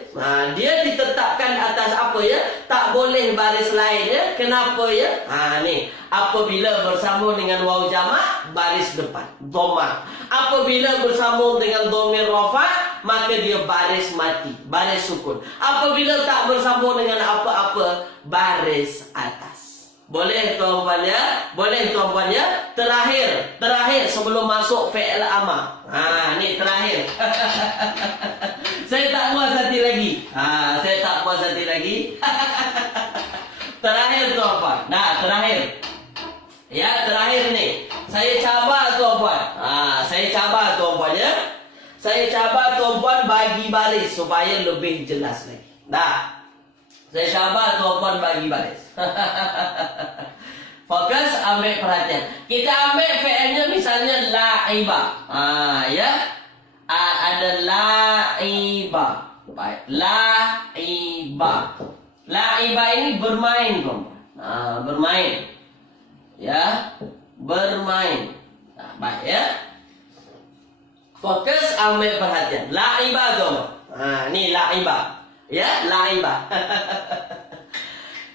Dia ditetapkan atas apa ya? Tak boleh baris lain ya. Kenapa ya? Ni, apabila bersambung dengan waw jamak, baris depan, dhammah. Apabila bersambung dengan dhamir rafa', maka dia baris mati, baris sukun. Apabila tak bersambung dengan apa-apa, baris atas. Boleh tuan-puan ya? Boleh tuan-puan ya? Terakhir sebelum masuk fi'il amar. Ni terakhir. Saya tak puas hati lagi. Saya tak puas hati lagi. Terakhir tuan-puan. Terakhir. Ya, terakhir ni. Saya cabar tuan-puan. Saya cabar tuan-puan ya. Saya cabar tuan-puan bagi baris supaya lebih jelas lagi. Saya cabar tuan-puan bagi baris. Fokus, ambil perhatian. Kita ambil fi'ilnya misalnya la'iba. Ya. Ada la'iba. Baik. La'iba. La'iba ini bermain, tuan-puan. Bermain. Ya. Bermain. Baik ya. Fokus, ambil perhatian. La'iba, tuan-puan. Ni la'iba. Ya, la'iba.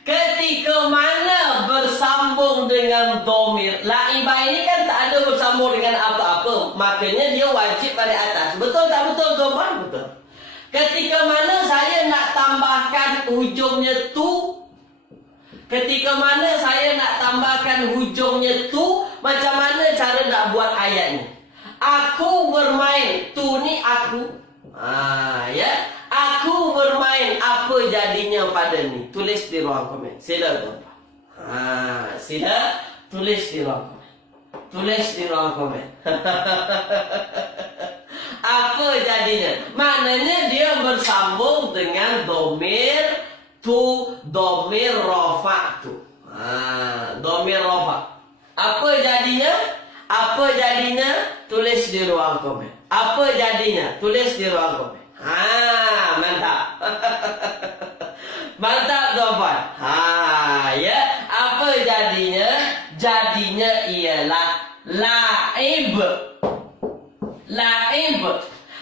Ketika mana bersambung dengan dhamir, la'iba ini kan tak ada bersambung dengan apa-apa, makanya dia wajib pada atas. Betul tak betul tuan-puan? Betul. Ketika mana saya nak tambahkan hujungnya tu, ketika mana saya nak tambahkan hujungnya tu, macam mana cara nak buat ayatnya? Aku bermain, tu ni aku. Ya. Aku bermain, apa jadinya pada ni? Tulis di ruang komen. Sila tuan-tuan. Sila tulis di ruang komen. Tulis di ruang komen. Apa jadinya? Maknanya dia bersambung dengan dhamir tu, dhamir rafa' tu. Dhamir rafa'. Apa jadinya? Apa jadinya? Tulis di ruang komen. Apa jadinya? Tulis di ruang komen. Mantap. Mantap tuan-puan. Ya. Apa jadinya? Jadinya ialah la'ib. La'ib.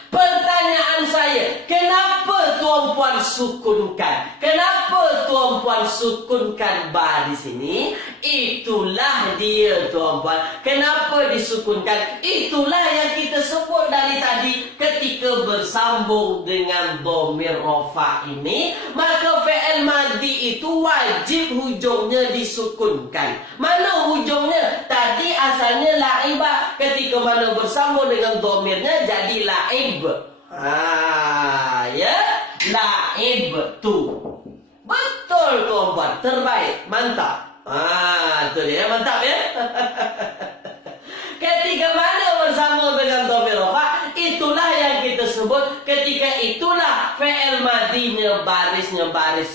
Pertanyaan saya, kenapa tuan-puan sukunkan? Kenapa tuan-puan sukunkan ba di sini? Itulah dia tuan-puan. Kenapa disukunkan? Itulah yang kita sebut dari tadi. Ketika bersambung dengan dhamir rafa' ini, maka fi'il madhi itu wajib hujungnya disukunkan. Mana hujungnya? Tadi asalnya la'iba. Ketika mana bersambung dengan dhamirnya jadi la'ib. Ya, la'ib. betul. Betul tuan-puan, terbaik, mantap. Itu dia, mantap ya. Ketika mana bersambung dengan dhamir rafa, itulah yang kita sebut ketika itulah fi'il madinya baris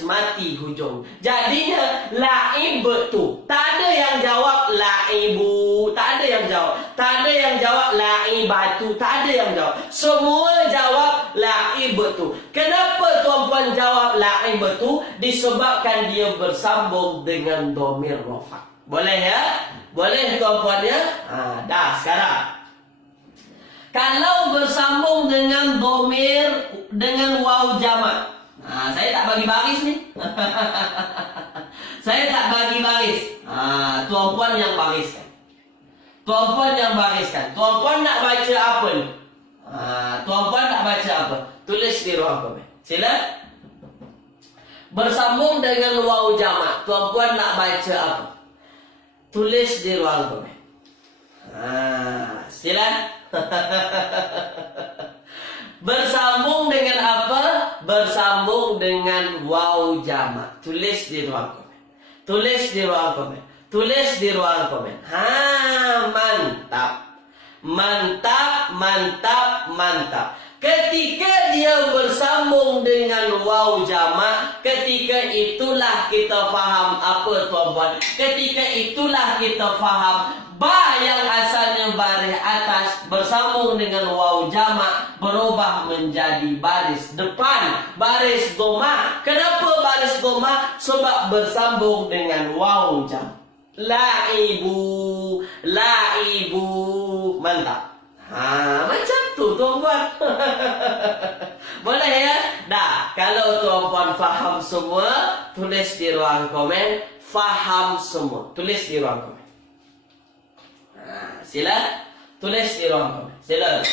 mati hujung. Jadinya la'ibtu. Tak ada yang jawab la'ibu, tak ada yang jawab. Tak ada yang jawab la'ibatu, tak ada yang jawab. Semua jawab la'ibtu. Kenapa tuan-puan jawab la'ibtu? Disebabkan dia bersambung dengan dhamir rafa. Boleh ya? Boleh tuan-puan ya? Dah sekarang. Kalau bersambung dengan dhamir dengan waw jamak. Saya tak bagi baris ni. Saya tak bagi baris. Tuan-puan yang bariskan. Tuan-puan yang bariskan. Tuan-puan nak baca apa ni? Tuan-puan nak baca apa? Tulis di ruang komen. Sila. Bersambung dengan waw jamak. Tuan-puan nak baca apa? Tulis di ruang komen. Silakan. Bersambung dengan apa? Bersambung dengan waw jamak. Tulis di ruang komen. Tulis di ruang komen. Tulis di ruang komen. Mantap. Mantap, mantap, mantap. Ketika dia bersambung dengan waw jamak, ketika itulah kita faham apa tuan-puan. Ketika itulah kita faham ba yang asalnya baris atas bersambung dengan waw jamak berubah menjadi baris depan, baris dhamma. Kenapa baris dhamma? Sebab bersambung dengan waw jamak. La'ibu, la'ibu. Mantap. Macam tu tuan-puan. Boleh ya? Dah, kalau tuan-puan faham semua, tulis di ruang komen. Faham semua, tulis di ruang komen. Sila tulis di ruang komen. Sila.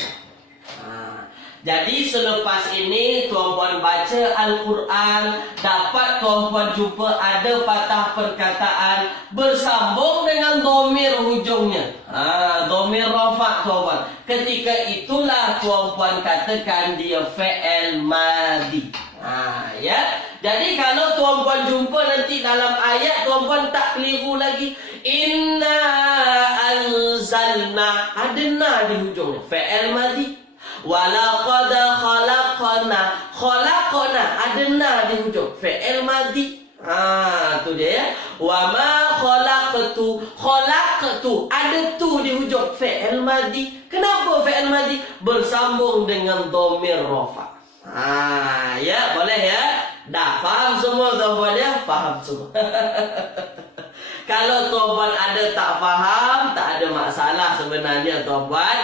Jadi selepas ini tuan-puan baca Al-Quran, dapat tuan-puan jumpa ada patah perkataan bersambung dengan dhamir hujungnya. Dhamir rafa tuan-puan. Ketika itulah tuan-puan katakan dia fi'il madi. Ya. Jadi kalau tuan-puan jumpa nanti dalam ayat, tuan-puan tak keliru lagi. Inna anzalna, ada na di hujungnya, fi'il madi. Walaqad khalaqna, ada na di hujung, fi'il madi. Tu dia ya. Wa ma khalaqtu, ada tu di hujung, fi'il madi. Kenapa fi'il madi? Bersambung dengan dhamir rafa. Ya, boleh ya. Dah faham semua tuan-puan ya? Faham semua. Kalau tuan-puan ada tak faham, tak ada masalah sebenarnya tuan-puan.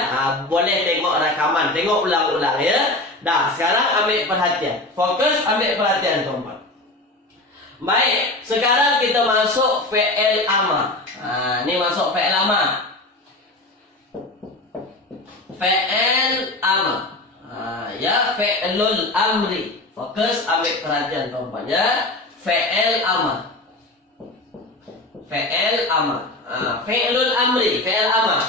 Boleh tengok rakaman, tengok ulang-ulang ya. Dah, sekarang ambil perhatian. Fokus, ambil perhatian tuan-puan. Baik, sekarang kita masuk fi'il amar. Ni masuk fi'il amar. Fi'il amar. Ya, fi'lul amri. Fokus, ambil perhatian tuan-puan ya. Fi'il amar. Fi'il amar. Fi'lul amri, fi'il amar.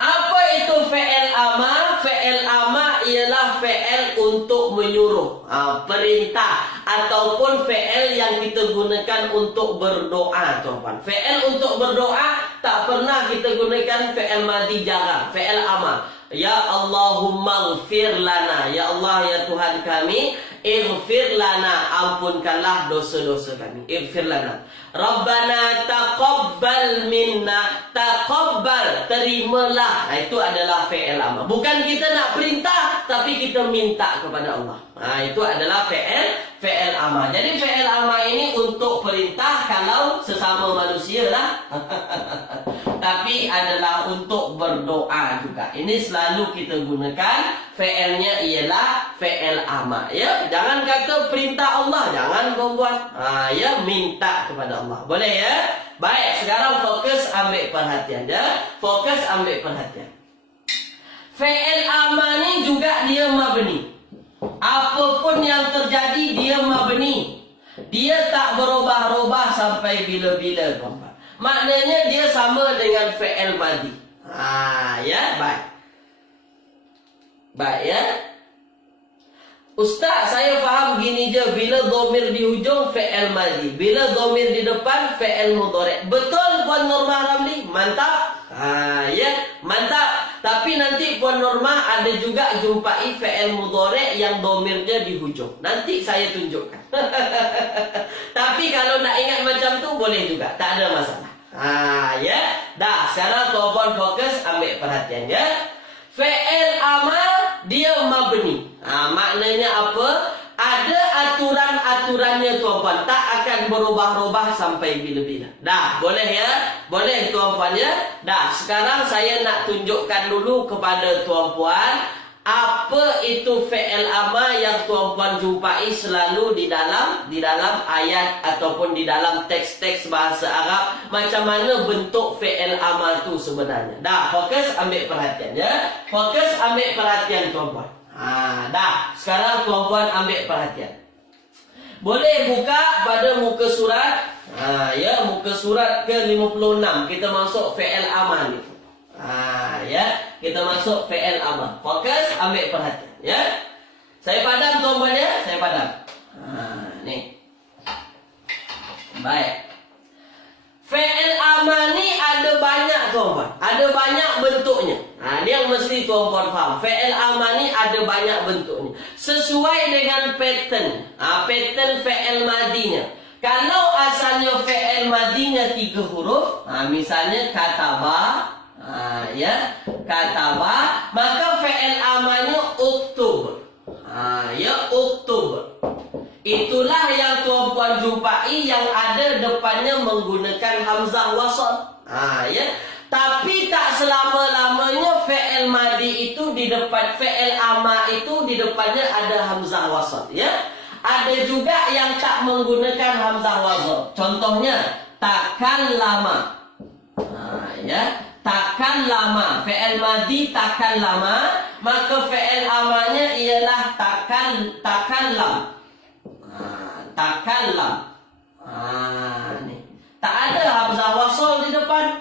Apa itu fi'il amar? Fi'il amar ialah fi'il untuk menyuruh, perintah, ataupun fi'il yang kita gunakan untuk berdoa tuan-puan. Fi'il untuk berdoa tak pernah kita gunakan fi'il madi, jarang. Fi'il amar. Ya Allahumma ighfir lana, ya Allah ya Tuhan kami, ighfir lana, ampunkanlah dosa-dosa kami. Ighfir lana. Rabbana taqabbal minna, taqabbal, terimalah. Itu adalah fi'il amar. Bukan kita nak perintah, tapi kita minta kepada Allah. Itu adalah fi'il amar. Jadi fi'il amar ini untuk perintah kalau sesama manusia lah. Tapi adalah untuk berdoa juga. Ini selalu kita gunakan. Fi'ilnya ialah fi'il amar. Ya, jangan kata perintah Allah, jangan tuan-tuan. Ya, minta kepada Allah. Boleh ya? Baik, sekarang fokus ambil perhatian ya. Fokus ambil perhatian. Fi'il amar ni juga dia mabni. Apapun yang terjadi dia mabni. Dia tak berubah-ubah sampai bila-bila tuan-tuan. Maknanya dia sama dengan fi'il madi. Ya, baik. Baik ya. Ustaz, saya faham gini je. Bila dhamir di hujung, fi'il madhi. Bila dhamir di depan, fi'il mudhari'. Betul Puan Norma Ramli? Mantap. Ya, mantap. Tapi nanti Puan Norma ada juga jumpai fi'il mudhari' yang dhamirnya di hujung. Nanti saya tunjukkan. Tapi kalau nak ingat macam tu, boleh juga. Tak ada masalah. Ya. Dah, sekarang tuan-puan fokus, ambil perhatian ya. Fi'il amal, dia mabni. Maknanya apa? Ada aturan-aturannya tuan-puan. Tak akan berubah-ubah sampai bila-bila. Dah, boleh ya? Boleh tuan-puan ya? Dah, sekarang saya nak tunjukkan dulu kepada tuan-puan apa itu fi'il amal yang tuan-puan jumpai selalu di dalam ayat ataupun di dalam teks-teks bahasa Arab. Macam mana bentuk fi'il amal tu sebenarnya. Dah, fokus ambil perhatian ya. Fokus ambil perhatian tuan-puan. Dah, sekarang tuan-puan ambil perhatian. Boleh buka pada muka surat. Ya, muka surat ke-56. Kita masuk fi'il amal ni. Ya, kita masuk fi'il amal. Fokus, ambil perhatian ya. Saya padam tuan-tuan ya, saya padam. Ni. Baik. Fi'il amal ni ada banyak tuan-tuan. Ada banyak bentuknya. Ni yang mesti tuan-tuan faham. Fi'il amal ni ada banyak bentuknya. Sesuai dengan pattern. Pattern fi'il madinya. Kalau asalnya fi'il madinya 3 huruf, misalnya kataba, ya, kataba, maka fi'il amalnya uktub. Ya, uktub. Itulah yang tuan-puan jumpai yang ada depannya menggunakan hamzah wasal. Ya. Tapi tak selama-lamanya fi'il madi itu di depan fi'il amal itu di depannya ada hamzah wasal, ya. Ada juga yang tak menggunakan hamzah wasal. Contohnya takkan lama. Ya. Takkan lama, fi'il madi takkan lama, maka fi'il amalnya ialah takkan lam. Takkan lam. Ni. Tak ada hamzah wasal di depan.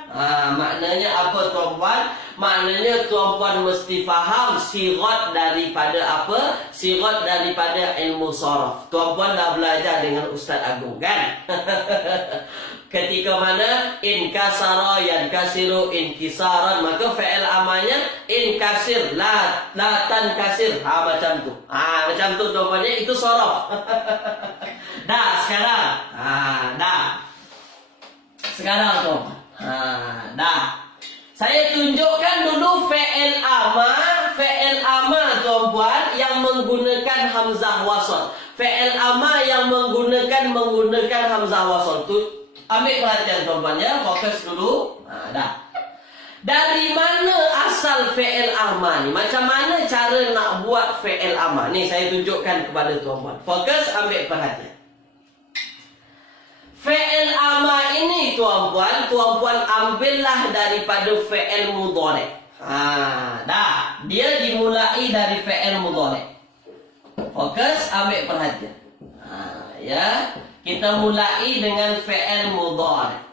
Maknanya apa tuan-puan? Maknanya tuan-puan mesti faham sirat daripada apa? Sirat daripada ilmu saraf. Tuan-puan dah belajar dengan Ustaz Agung kan? Ketika mana inkasara yankasiru inkisaran, maka fi'il amalnya inkasir la tankasir. Macam tu. Macam tu tuan-puan, itu saraf. Dah sekarang. Dah. Sekarang tuan-puan. Dah. Saya tunjukkan dulu fi'il amal tuan-puan yang menggunakan hamzah wasal. Fi'il amal yang menggunakan hamzah wasal tu. Ambil perhatian tuan-puan ya, fokus dulu. Dah. Dari mana asal fi'il amal ni? Macam mana cara nak buat fi'il amal? Ni saya tunjukkan kepada tuan-puan. Fokus, ambil perhatian. Fi'il amal ini tuan-puan ambillah daripada fi'il mudhari'. Dah. Dia dimulai dari fi'il mudhari'. Fokus, ambil perhatian. Ya. Kita mulai dengan fi'il mudhari'.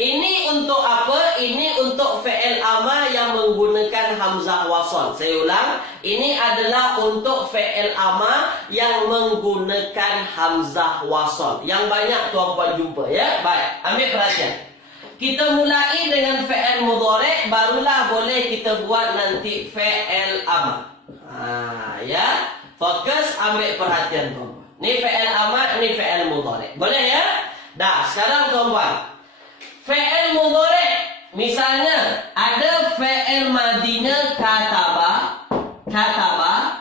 Ini untuk apa? Ini untuk fi'il amal yang menggunakan hamzah wasal. Saya ulang, ini adalah untuk fi'il amal yang menggunakan hamzah wasal. Yang banyak tuan-puan jumpa ya. Baik, ambil perhatian. Kita mulai dengan fi'il mudhari', barulah boleh kita buat nanti fi'il amal. Ya. Fokus, ambil perhatian tuan-puan. Ni fi'il amal, ni fi'il mudhari'. Boleh ya? Dah, sekarang tuan-puan. Fi'il mudhari', misalnya ada fi'il madinya kataba.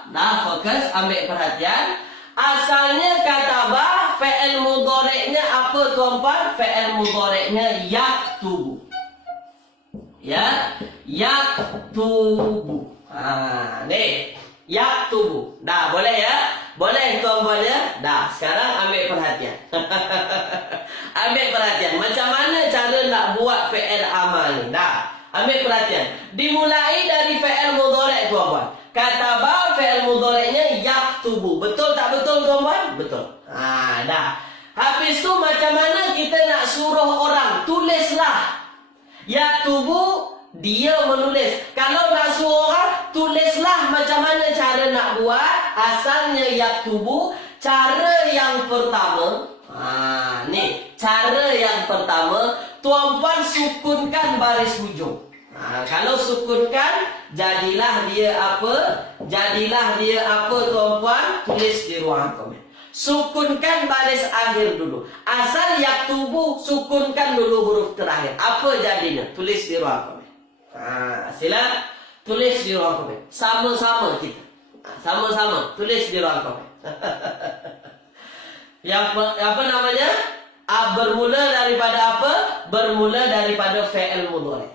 Dah, fokus, ambil perhatian. Asalnya kataba, fi'il mudhari'nya apa tuan-puan? Fi'il mudhari'nya yaktubu. Ya, yaktubu. Ni, yaktubu. Dah, boleh ya? Boleh tuan-puan ya? Dah, sekarang ambil perhatian. Ambil perhatian. Macam mana cara nak buat fi'il amal ni? Dah, ambil perhatian. Dimulai dari fi'il mudhari' tuan-puan. Kataba fi'il mudhari'nya yaktubu. Betul tak betul tuan-puan? Betul. Dah. Habis tu macam mana kita nak suruh orang? Tulislah. Yaktubu, dia menulis. Kalau nak suruh orang, tulislah. Macam mana cara nak buat? asalnya yaktubu. Cara yang pertama, nih cara yang pertama, tuan-puan sukunkan baris hujung. Kalau sukunkan, jadilah dia apa? Jadilah dia apa tuan-puan? Tulis di ruang komen. Sukunkan baris akhir dulu. Asal yaktubu, sukunkan dulu huruf terakhir. Apa jadinya? Tulis di ruang komen. Sila tulis di ruang komen. Sama-sama kita. Sama-sama tulis di ruang komen. Yang apa namanya? Bermula daripada apa? Bermula daripada fi'il mudhari.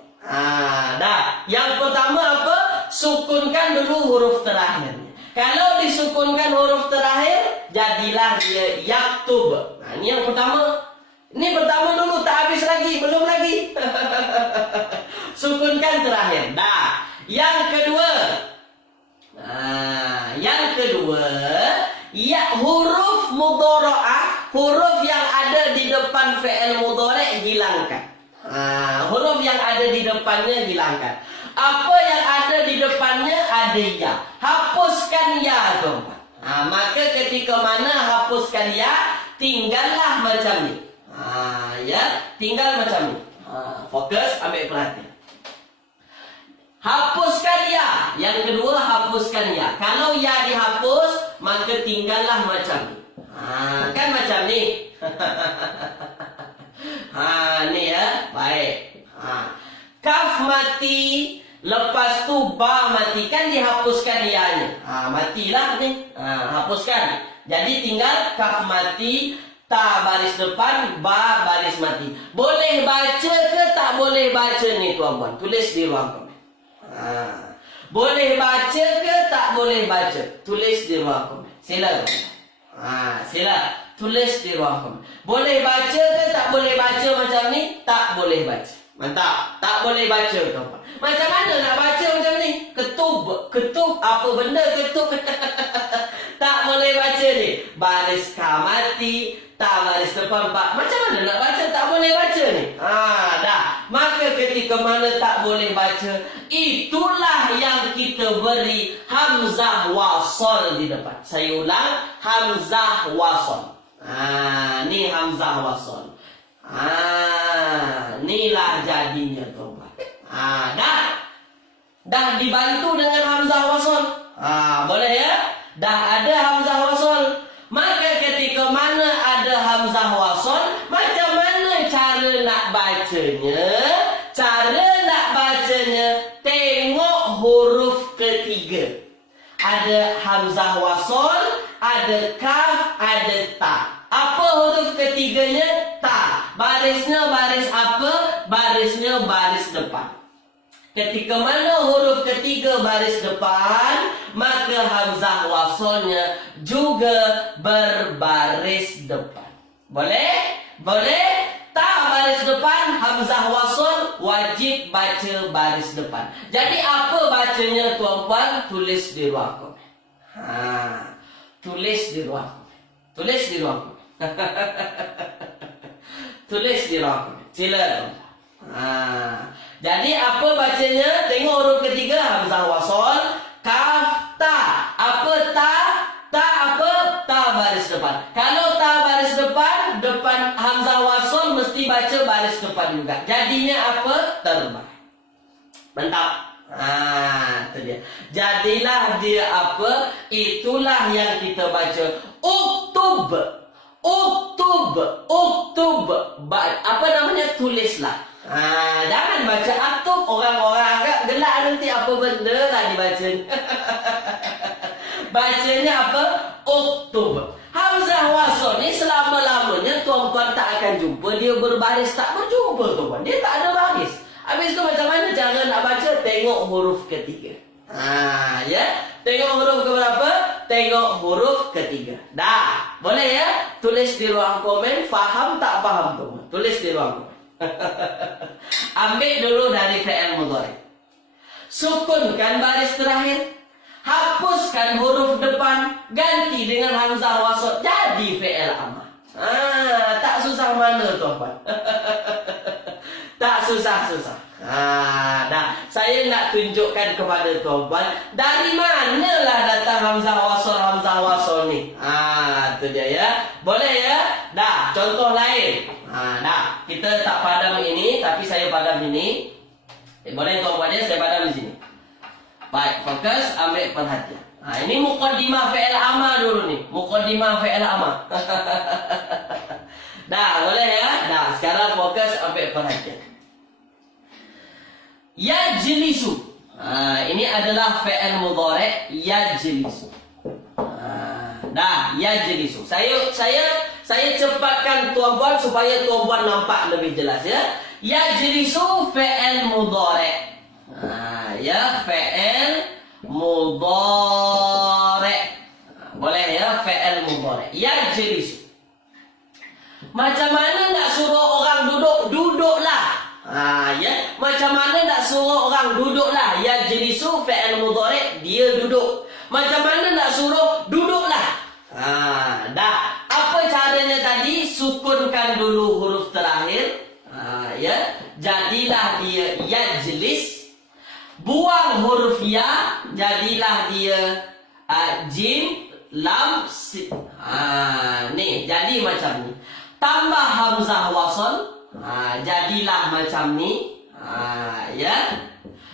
Dah. Yang pertama apa? Sukunkan dulu huruf terakhirnya. Kalau disukunkan huruf terakhir, jadilah dia yaktub. Ini yang pertama. Ini pertama dulu, tak habis lagi, belum lagi. Sukunkan terakhir. Dah. Yang kedua. Ya, huruf mudhara'ah, huruf yang ada di depan fi'il mudhari' hilangkan. Huruf yang ada di depannya hilangkan. Apa yang ada di depannya ada ya. Hapuskan ya, teman. Maka ketika mana hapuskan ya, tinggallah macam ni. Ya, tinggal macam ni. Fokus, ambil perhatian. Hapuskan ya. Yang kedua, hapuskan ya. Kalau ya dihapus, maka tinggallah macam ni. Kan macam ni. Ni ya. Baik. Kaf mati. Lepas tu ba mati. Kan dihapuskan ya-nya. Matilah ni. Hapuskan. Jadi tinggal kaf mati. Ta baris depan. Ba baris mati. Boleh baca ke tak boleh baca ni tuan-tuan? Tulis di ruang komen. Boleh baca ke tak boleh baca? Tulis di ruang komen. Sila. Sila. Tulis di ruang komen. Boleh baca ke tak boleh baca macam ni? Tak boleh baca. Mantap. Tak boleh baca tuan-tuan. Macam mana nak baca macam ni? Ketub. Ketub. Apa benda ketub? Tak boleh baca ni. Baris kamati. Tak baris depan pak. Macam mana nak baca? Tak boleh baca ni. Dah. Maka ketika mana tak boleh baca, itulah yang kita beri hamzah wasal di depan. Saya ulang, hamzah wasal. Ni hamzah wasal. Inilah jadinya tuan-tuan. Dah dibantu dengan hamzah wasal. Boleh ya? Dah ada hamzah wasal. Maka ketika mana ada hamzah wasal, macam mana cara nak bacanya? Cara nak bacanya, tengok huruf ketiga. Ada hamzah wasal, ada kaf, ada ta. Apa huruf ketiganya? Ta. Barisnya baris apa? Barisnya baris depan. Ketika mana huruf ketiga baris depan, maka hamzah wasalnya juga berbaris depan. Boleh? Boleh? Tak baris depan, hamzah wasal wajib baca baris depan. Jadi apa bacanya tuan-puan? Tulis di ruang komen. Tulis di ruang komen. Tulis di ruang komen. Tulis di ruang komen. Sila tuan-puan. Jadi apa bacanya? Tengok huruf ketiga, hamzah wasal, kaf, ta. Apa ta? Ta apa? Ta baris depan. Kalau ta baris depan, depan hamzah wasal mesti baca baris depan juga. Jadinya apa? Terbang. Mantap. Itu dia. Jadilah dia apa? Itulah yang kita baca. Uktub. Uktub. Uktub. Apa namanya? Tulislah. Jangan baca aktub. Orang-orang agak gelak nanti apa benda lah dibaca. Bacanya apa? Uktub. Hamzah wasal ni selama-lamanya tuan-tuan tak akan jumpa. Dia berbaris tak berjumpa tuan-tuan. Dia tak ada baris. Habis tu macam mana cara nak baca? Tengok huruf ketiga. Ya. Tengok huruf keberapa? Tengok huruf ketiga. Dah. Boleh ya? Tulis di ruang komen. Faham tak faham tuan? Tulis di ruang komen. Ambil dulu dari fi'il mudhari. Sukunkan baris terakhir. Hapuskan huruf depan. Ganti dengan hamzah wasal. Jadi fi'il amar. Tak susah mana tuan-tuan. Tak susah-susah. Nah, saya nak tunjukkan kepada tuan-tuan dari manalah datang hamzah wasol ni. Tu dia ya. Boleh ya? Dah, contoh lain. Dah, kita tak padam ini tapi saya padam ini. Boleh tuan-tuan ya, saya padam di sini. Baik, fokus, ambil perhatian. Ini muqaddimah fi'il amar dulu nih. Muqaddimah fi'il amar. Dah, boleh ya? Dah, sekarang fokus, ambil perhatian. Yajlisu. Ini adalah fi'il mudhari' yajlisu. Dah, yajlisu. Saya cepatkan tuan-tuan supaya tuan-tuan nampak lebih jelas ya. Yajlisu fi'il mudhari'. Ya, fi'il mudhari'. Boleh ya, fi'il mudhari'. Yajlisu. Macam mana nak suruh orang duduk? Duduklah. Ya, macam mana nak suruh orang duduklah? Yajlisu fi'il mudhari', dia duduk. Macam mana nak suruh duduklah? Dah. Apa caranya tadi? Sukunkan dulu huruf terakhir. Ya, jadilah dia yajlis. Buang huruf ya, jadilah dia jim, lam, sin. Ni, jadi macam ni. Tambah hamzah wasal, jadilah macam ni. Ya.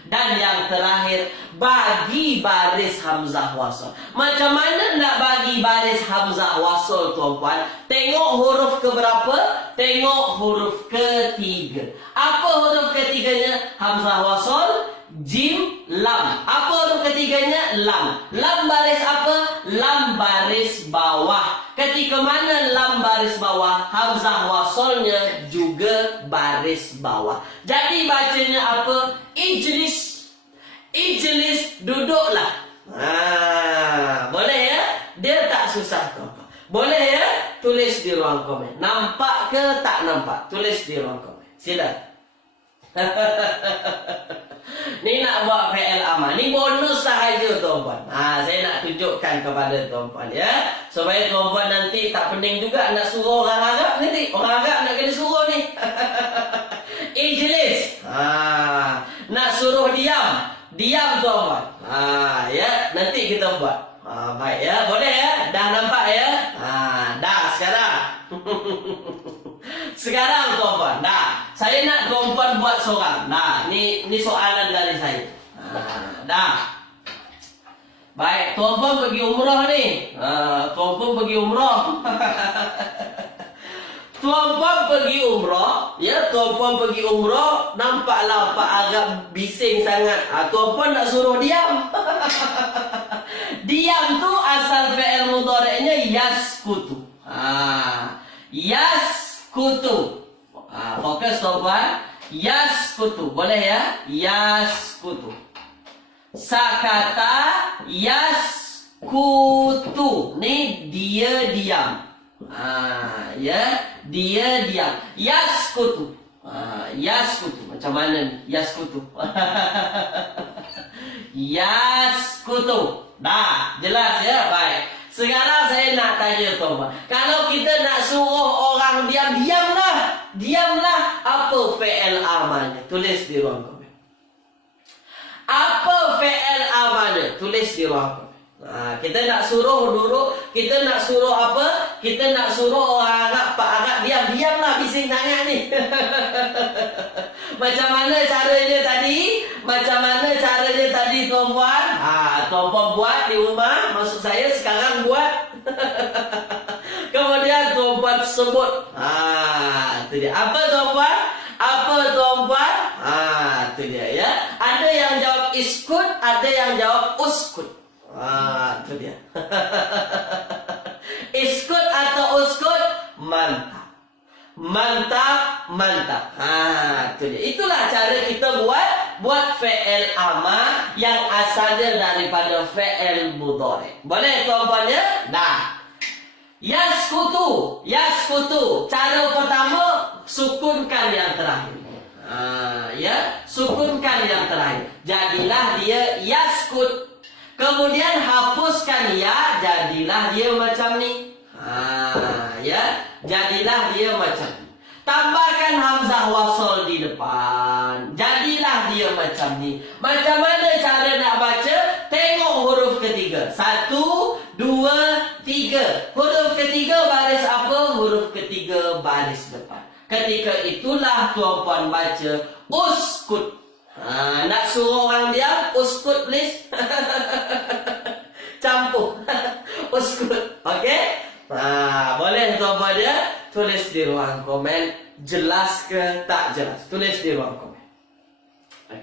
Dan yang terakhir, bagi baris hamzah wasal. Macam mana nak bagi baris hamzah wasal tuan-tuan? Tengok huruf keberapa? Tengok huruf ketiga. Apa huruf ketiganya? Hamzah wasal, jim, lam. Apa huruf ketiganya? Lam. Lam baris apa? Lam baris bawah. Ketika mana lam baris bawah? Hamzah wasalnya juga baris bawah. Jadi bacanya apa? Ijlis. Ijlis, duduklah. Boleh ya? Dia tak susah kau. Boleh ya? Tulis di ruang komen. Nampak ke tak nampak? Tulis di ruang komen. Sila. Ni nak buat fi'il amar. Ni bonus sahaja tuan-tuan. Saya nak tunjukkan kepada tuan-tuan ya. Supaya tuan-tuan nanti tak pening juga nak suruh orang Arab nanti. Orang Arab nak kena suruh ni. Ijlis. Nak suruh diam. Diam tuan-tuan. Ya, nanti kita buat. Baik ya, boleh ya? Dah nampak ya? Dah sekarang. Sekarang tuan-tuan, saya nak tuan-tuan buat seorang. Ni soalan dari saya. Dah. Baik, tuan-tuan pergi umrah ni. Tuan-tuan pergi umrah. Tuan-tuan pergi umrah, ya, tuan-tuan pergi umrah, nampaklah Pak Arab bising sangat. Tuan-tuan nak suruh diam. Diam tu asal fi'il mudhari'nya yaskutu. Yaskutu. Fokus tuan-tuan. Yaskutu. Boleh ya? Yaskutu. Sakata yaskutu. Ni dia diam. Ya, dia diam. Yaskutu. Yaskutu. Macam mana ni? Yaskutu. Yaskutu. Dah, jelas ya? Baik. Sekarang saya nak tanya tuan-tuan. Kalau kita nak suruh orang diam, diamlah. Diamlah. Apa fi'il amalnya? Tulis di ruang komen. Apa fi'il amalnya? Tulis di ruang komen. Kita nak suruh dulu, kita nak suruh apa? Kita nak suruh orang Arab, Pak Arab diam, diamlah, bising sangat ni. Macam mana caranya tadi? Macam mana caranya tadi tuan-puan? Tuan-puan buat di rumah, maksud saya sekarang buat. Kemudian tuan-puan sebut. Itu dia. Apa tuan-puan? Apa tuan-puan? Itu dia ya. Ada yang jawab iskut, ada yang jawab uskut. Itu dia. Iskut atau uskut? Mantap. Mantap, mantap. Itu dia. Itulah cara kita buat fi'il amar yang asalnya daripada fi'il mudhari'. Boleh tuan-tuan ya? Dah. Yaskutu. Yaskutu. Cara pertama, sukunkan yang terakhir. Ya, sukunkan yang terakhir. Jadilah dia yaskut. Kemudian hapuskan ya, jadilah dia macam ni. Ya, jadilah dia macam ni. Tambahkan hamzah wasal di depan. Jadilah macam ni. Macam mana cara nak baca? Tengok huruf ketiga. 1, 2, 3. Huruf ketiga baris apa? Huruf ketiga baris depan. Ketika itulah tuan-puan baca uskut. Nak suruh orang diam, uskut please. Campur. Uskut. Okey? Boleh tuan-puan dia tulis di ruang komen. Jelas ke tak jelas? Tulis di ruang komen.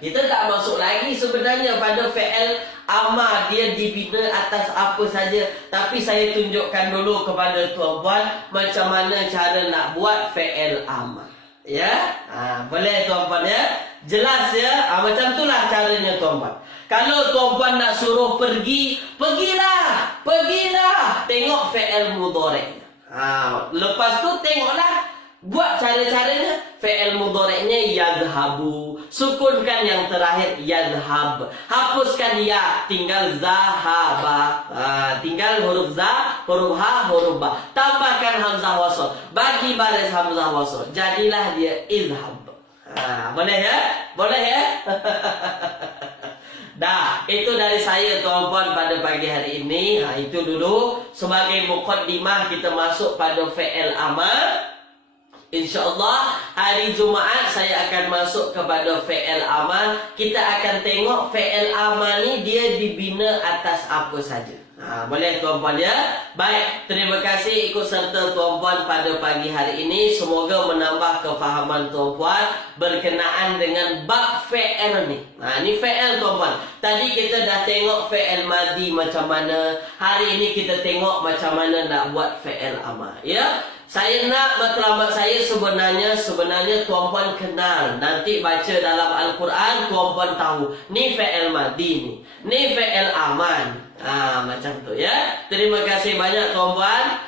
Kita tak masuk lagi sebenarnya pada fi'il amar. Dia dibina atas apa saja. Tapi saya tunjukkan dulu kepada tuan-puan macam mana cara nak buat fi'il amar. Ya? Boleh tuan-puan ya? Jelas ya? Macam itulah caranya tuan-puan. Kalau tuan-puan nak suruh pergi, pergilah. Pergilah. Tengok fi'il mudhari'. Lepas tu tengoklah. Buat cara-caranya. Fi'il mudhari'nya yadhabu. Sukunkan yang terakhir yadhab. Hapuskan ya. Tinggal zahaba. Tinggal huruf za, huruf ha, huruf ba. Tambahkan hamzah wasl. Bagi baris hamzah wasl. Jadilah dia izhab. Boleh ya? Boleh ya? Dah, itu dari saya tuan-puan pada pagi hari ini. Itu dulu sebagai muqaddimah kita masuk pada fi'il amar. InsyaAllah hari Jumaat saya akan masuk kepada fi'il amar. Kita akan tengok fi'il amar ni dia dibina atas apa saja. Boleh tuan-puan ya? Baik, terima kasih ikut serta tuan-puan pada pagi hari ini. Semoga menambah kefahaman tuan-puan berkenaan dengan bab fi'il ni. Ni fi'il tuan-puan. Tadi kita dah tengok fi'il madhi macam mana. Hari ini kita tengok macam mana nak buat fi'il amar. Ya? Saya nak matlamat saya sebenarnya tuan-puan kenal. Nanti baca dalam Al-Quran tuan-puan tahu. Ni fi'il madhi ni. Ni fi'il aman. Macam tu ya. Terima kasih banyak tuan-puan.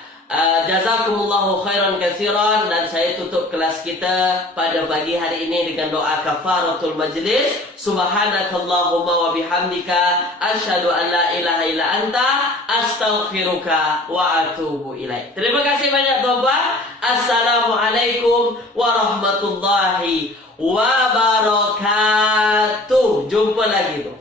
Jazakumullahu khairan katsiran. Dan saya tutup kelas kita pada pagi hari ini dengan doa kafaratul majlis. Subhanakallahumma wa bihamdika asyhadu an la ilaha illa anta astaghfiruka wa atubu ilaik. Terima kasih banyak tuan-puan. Assalamualaikum warahmatullahi wabarakatuh. Jumpa lagi tu.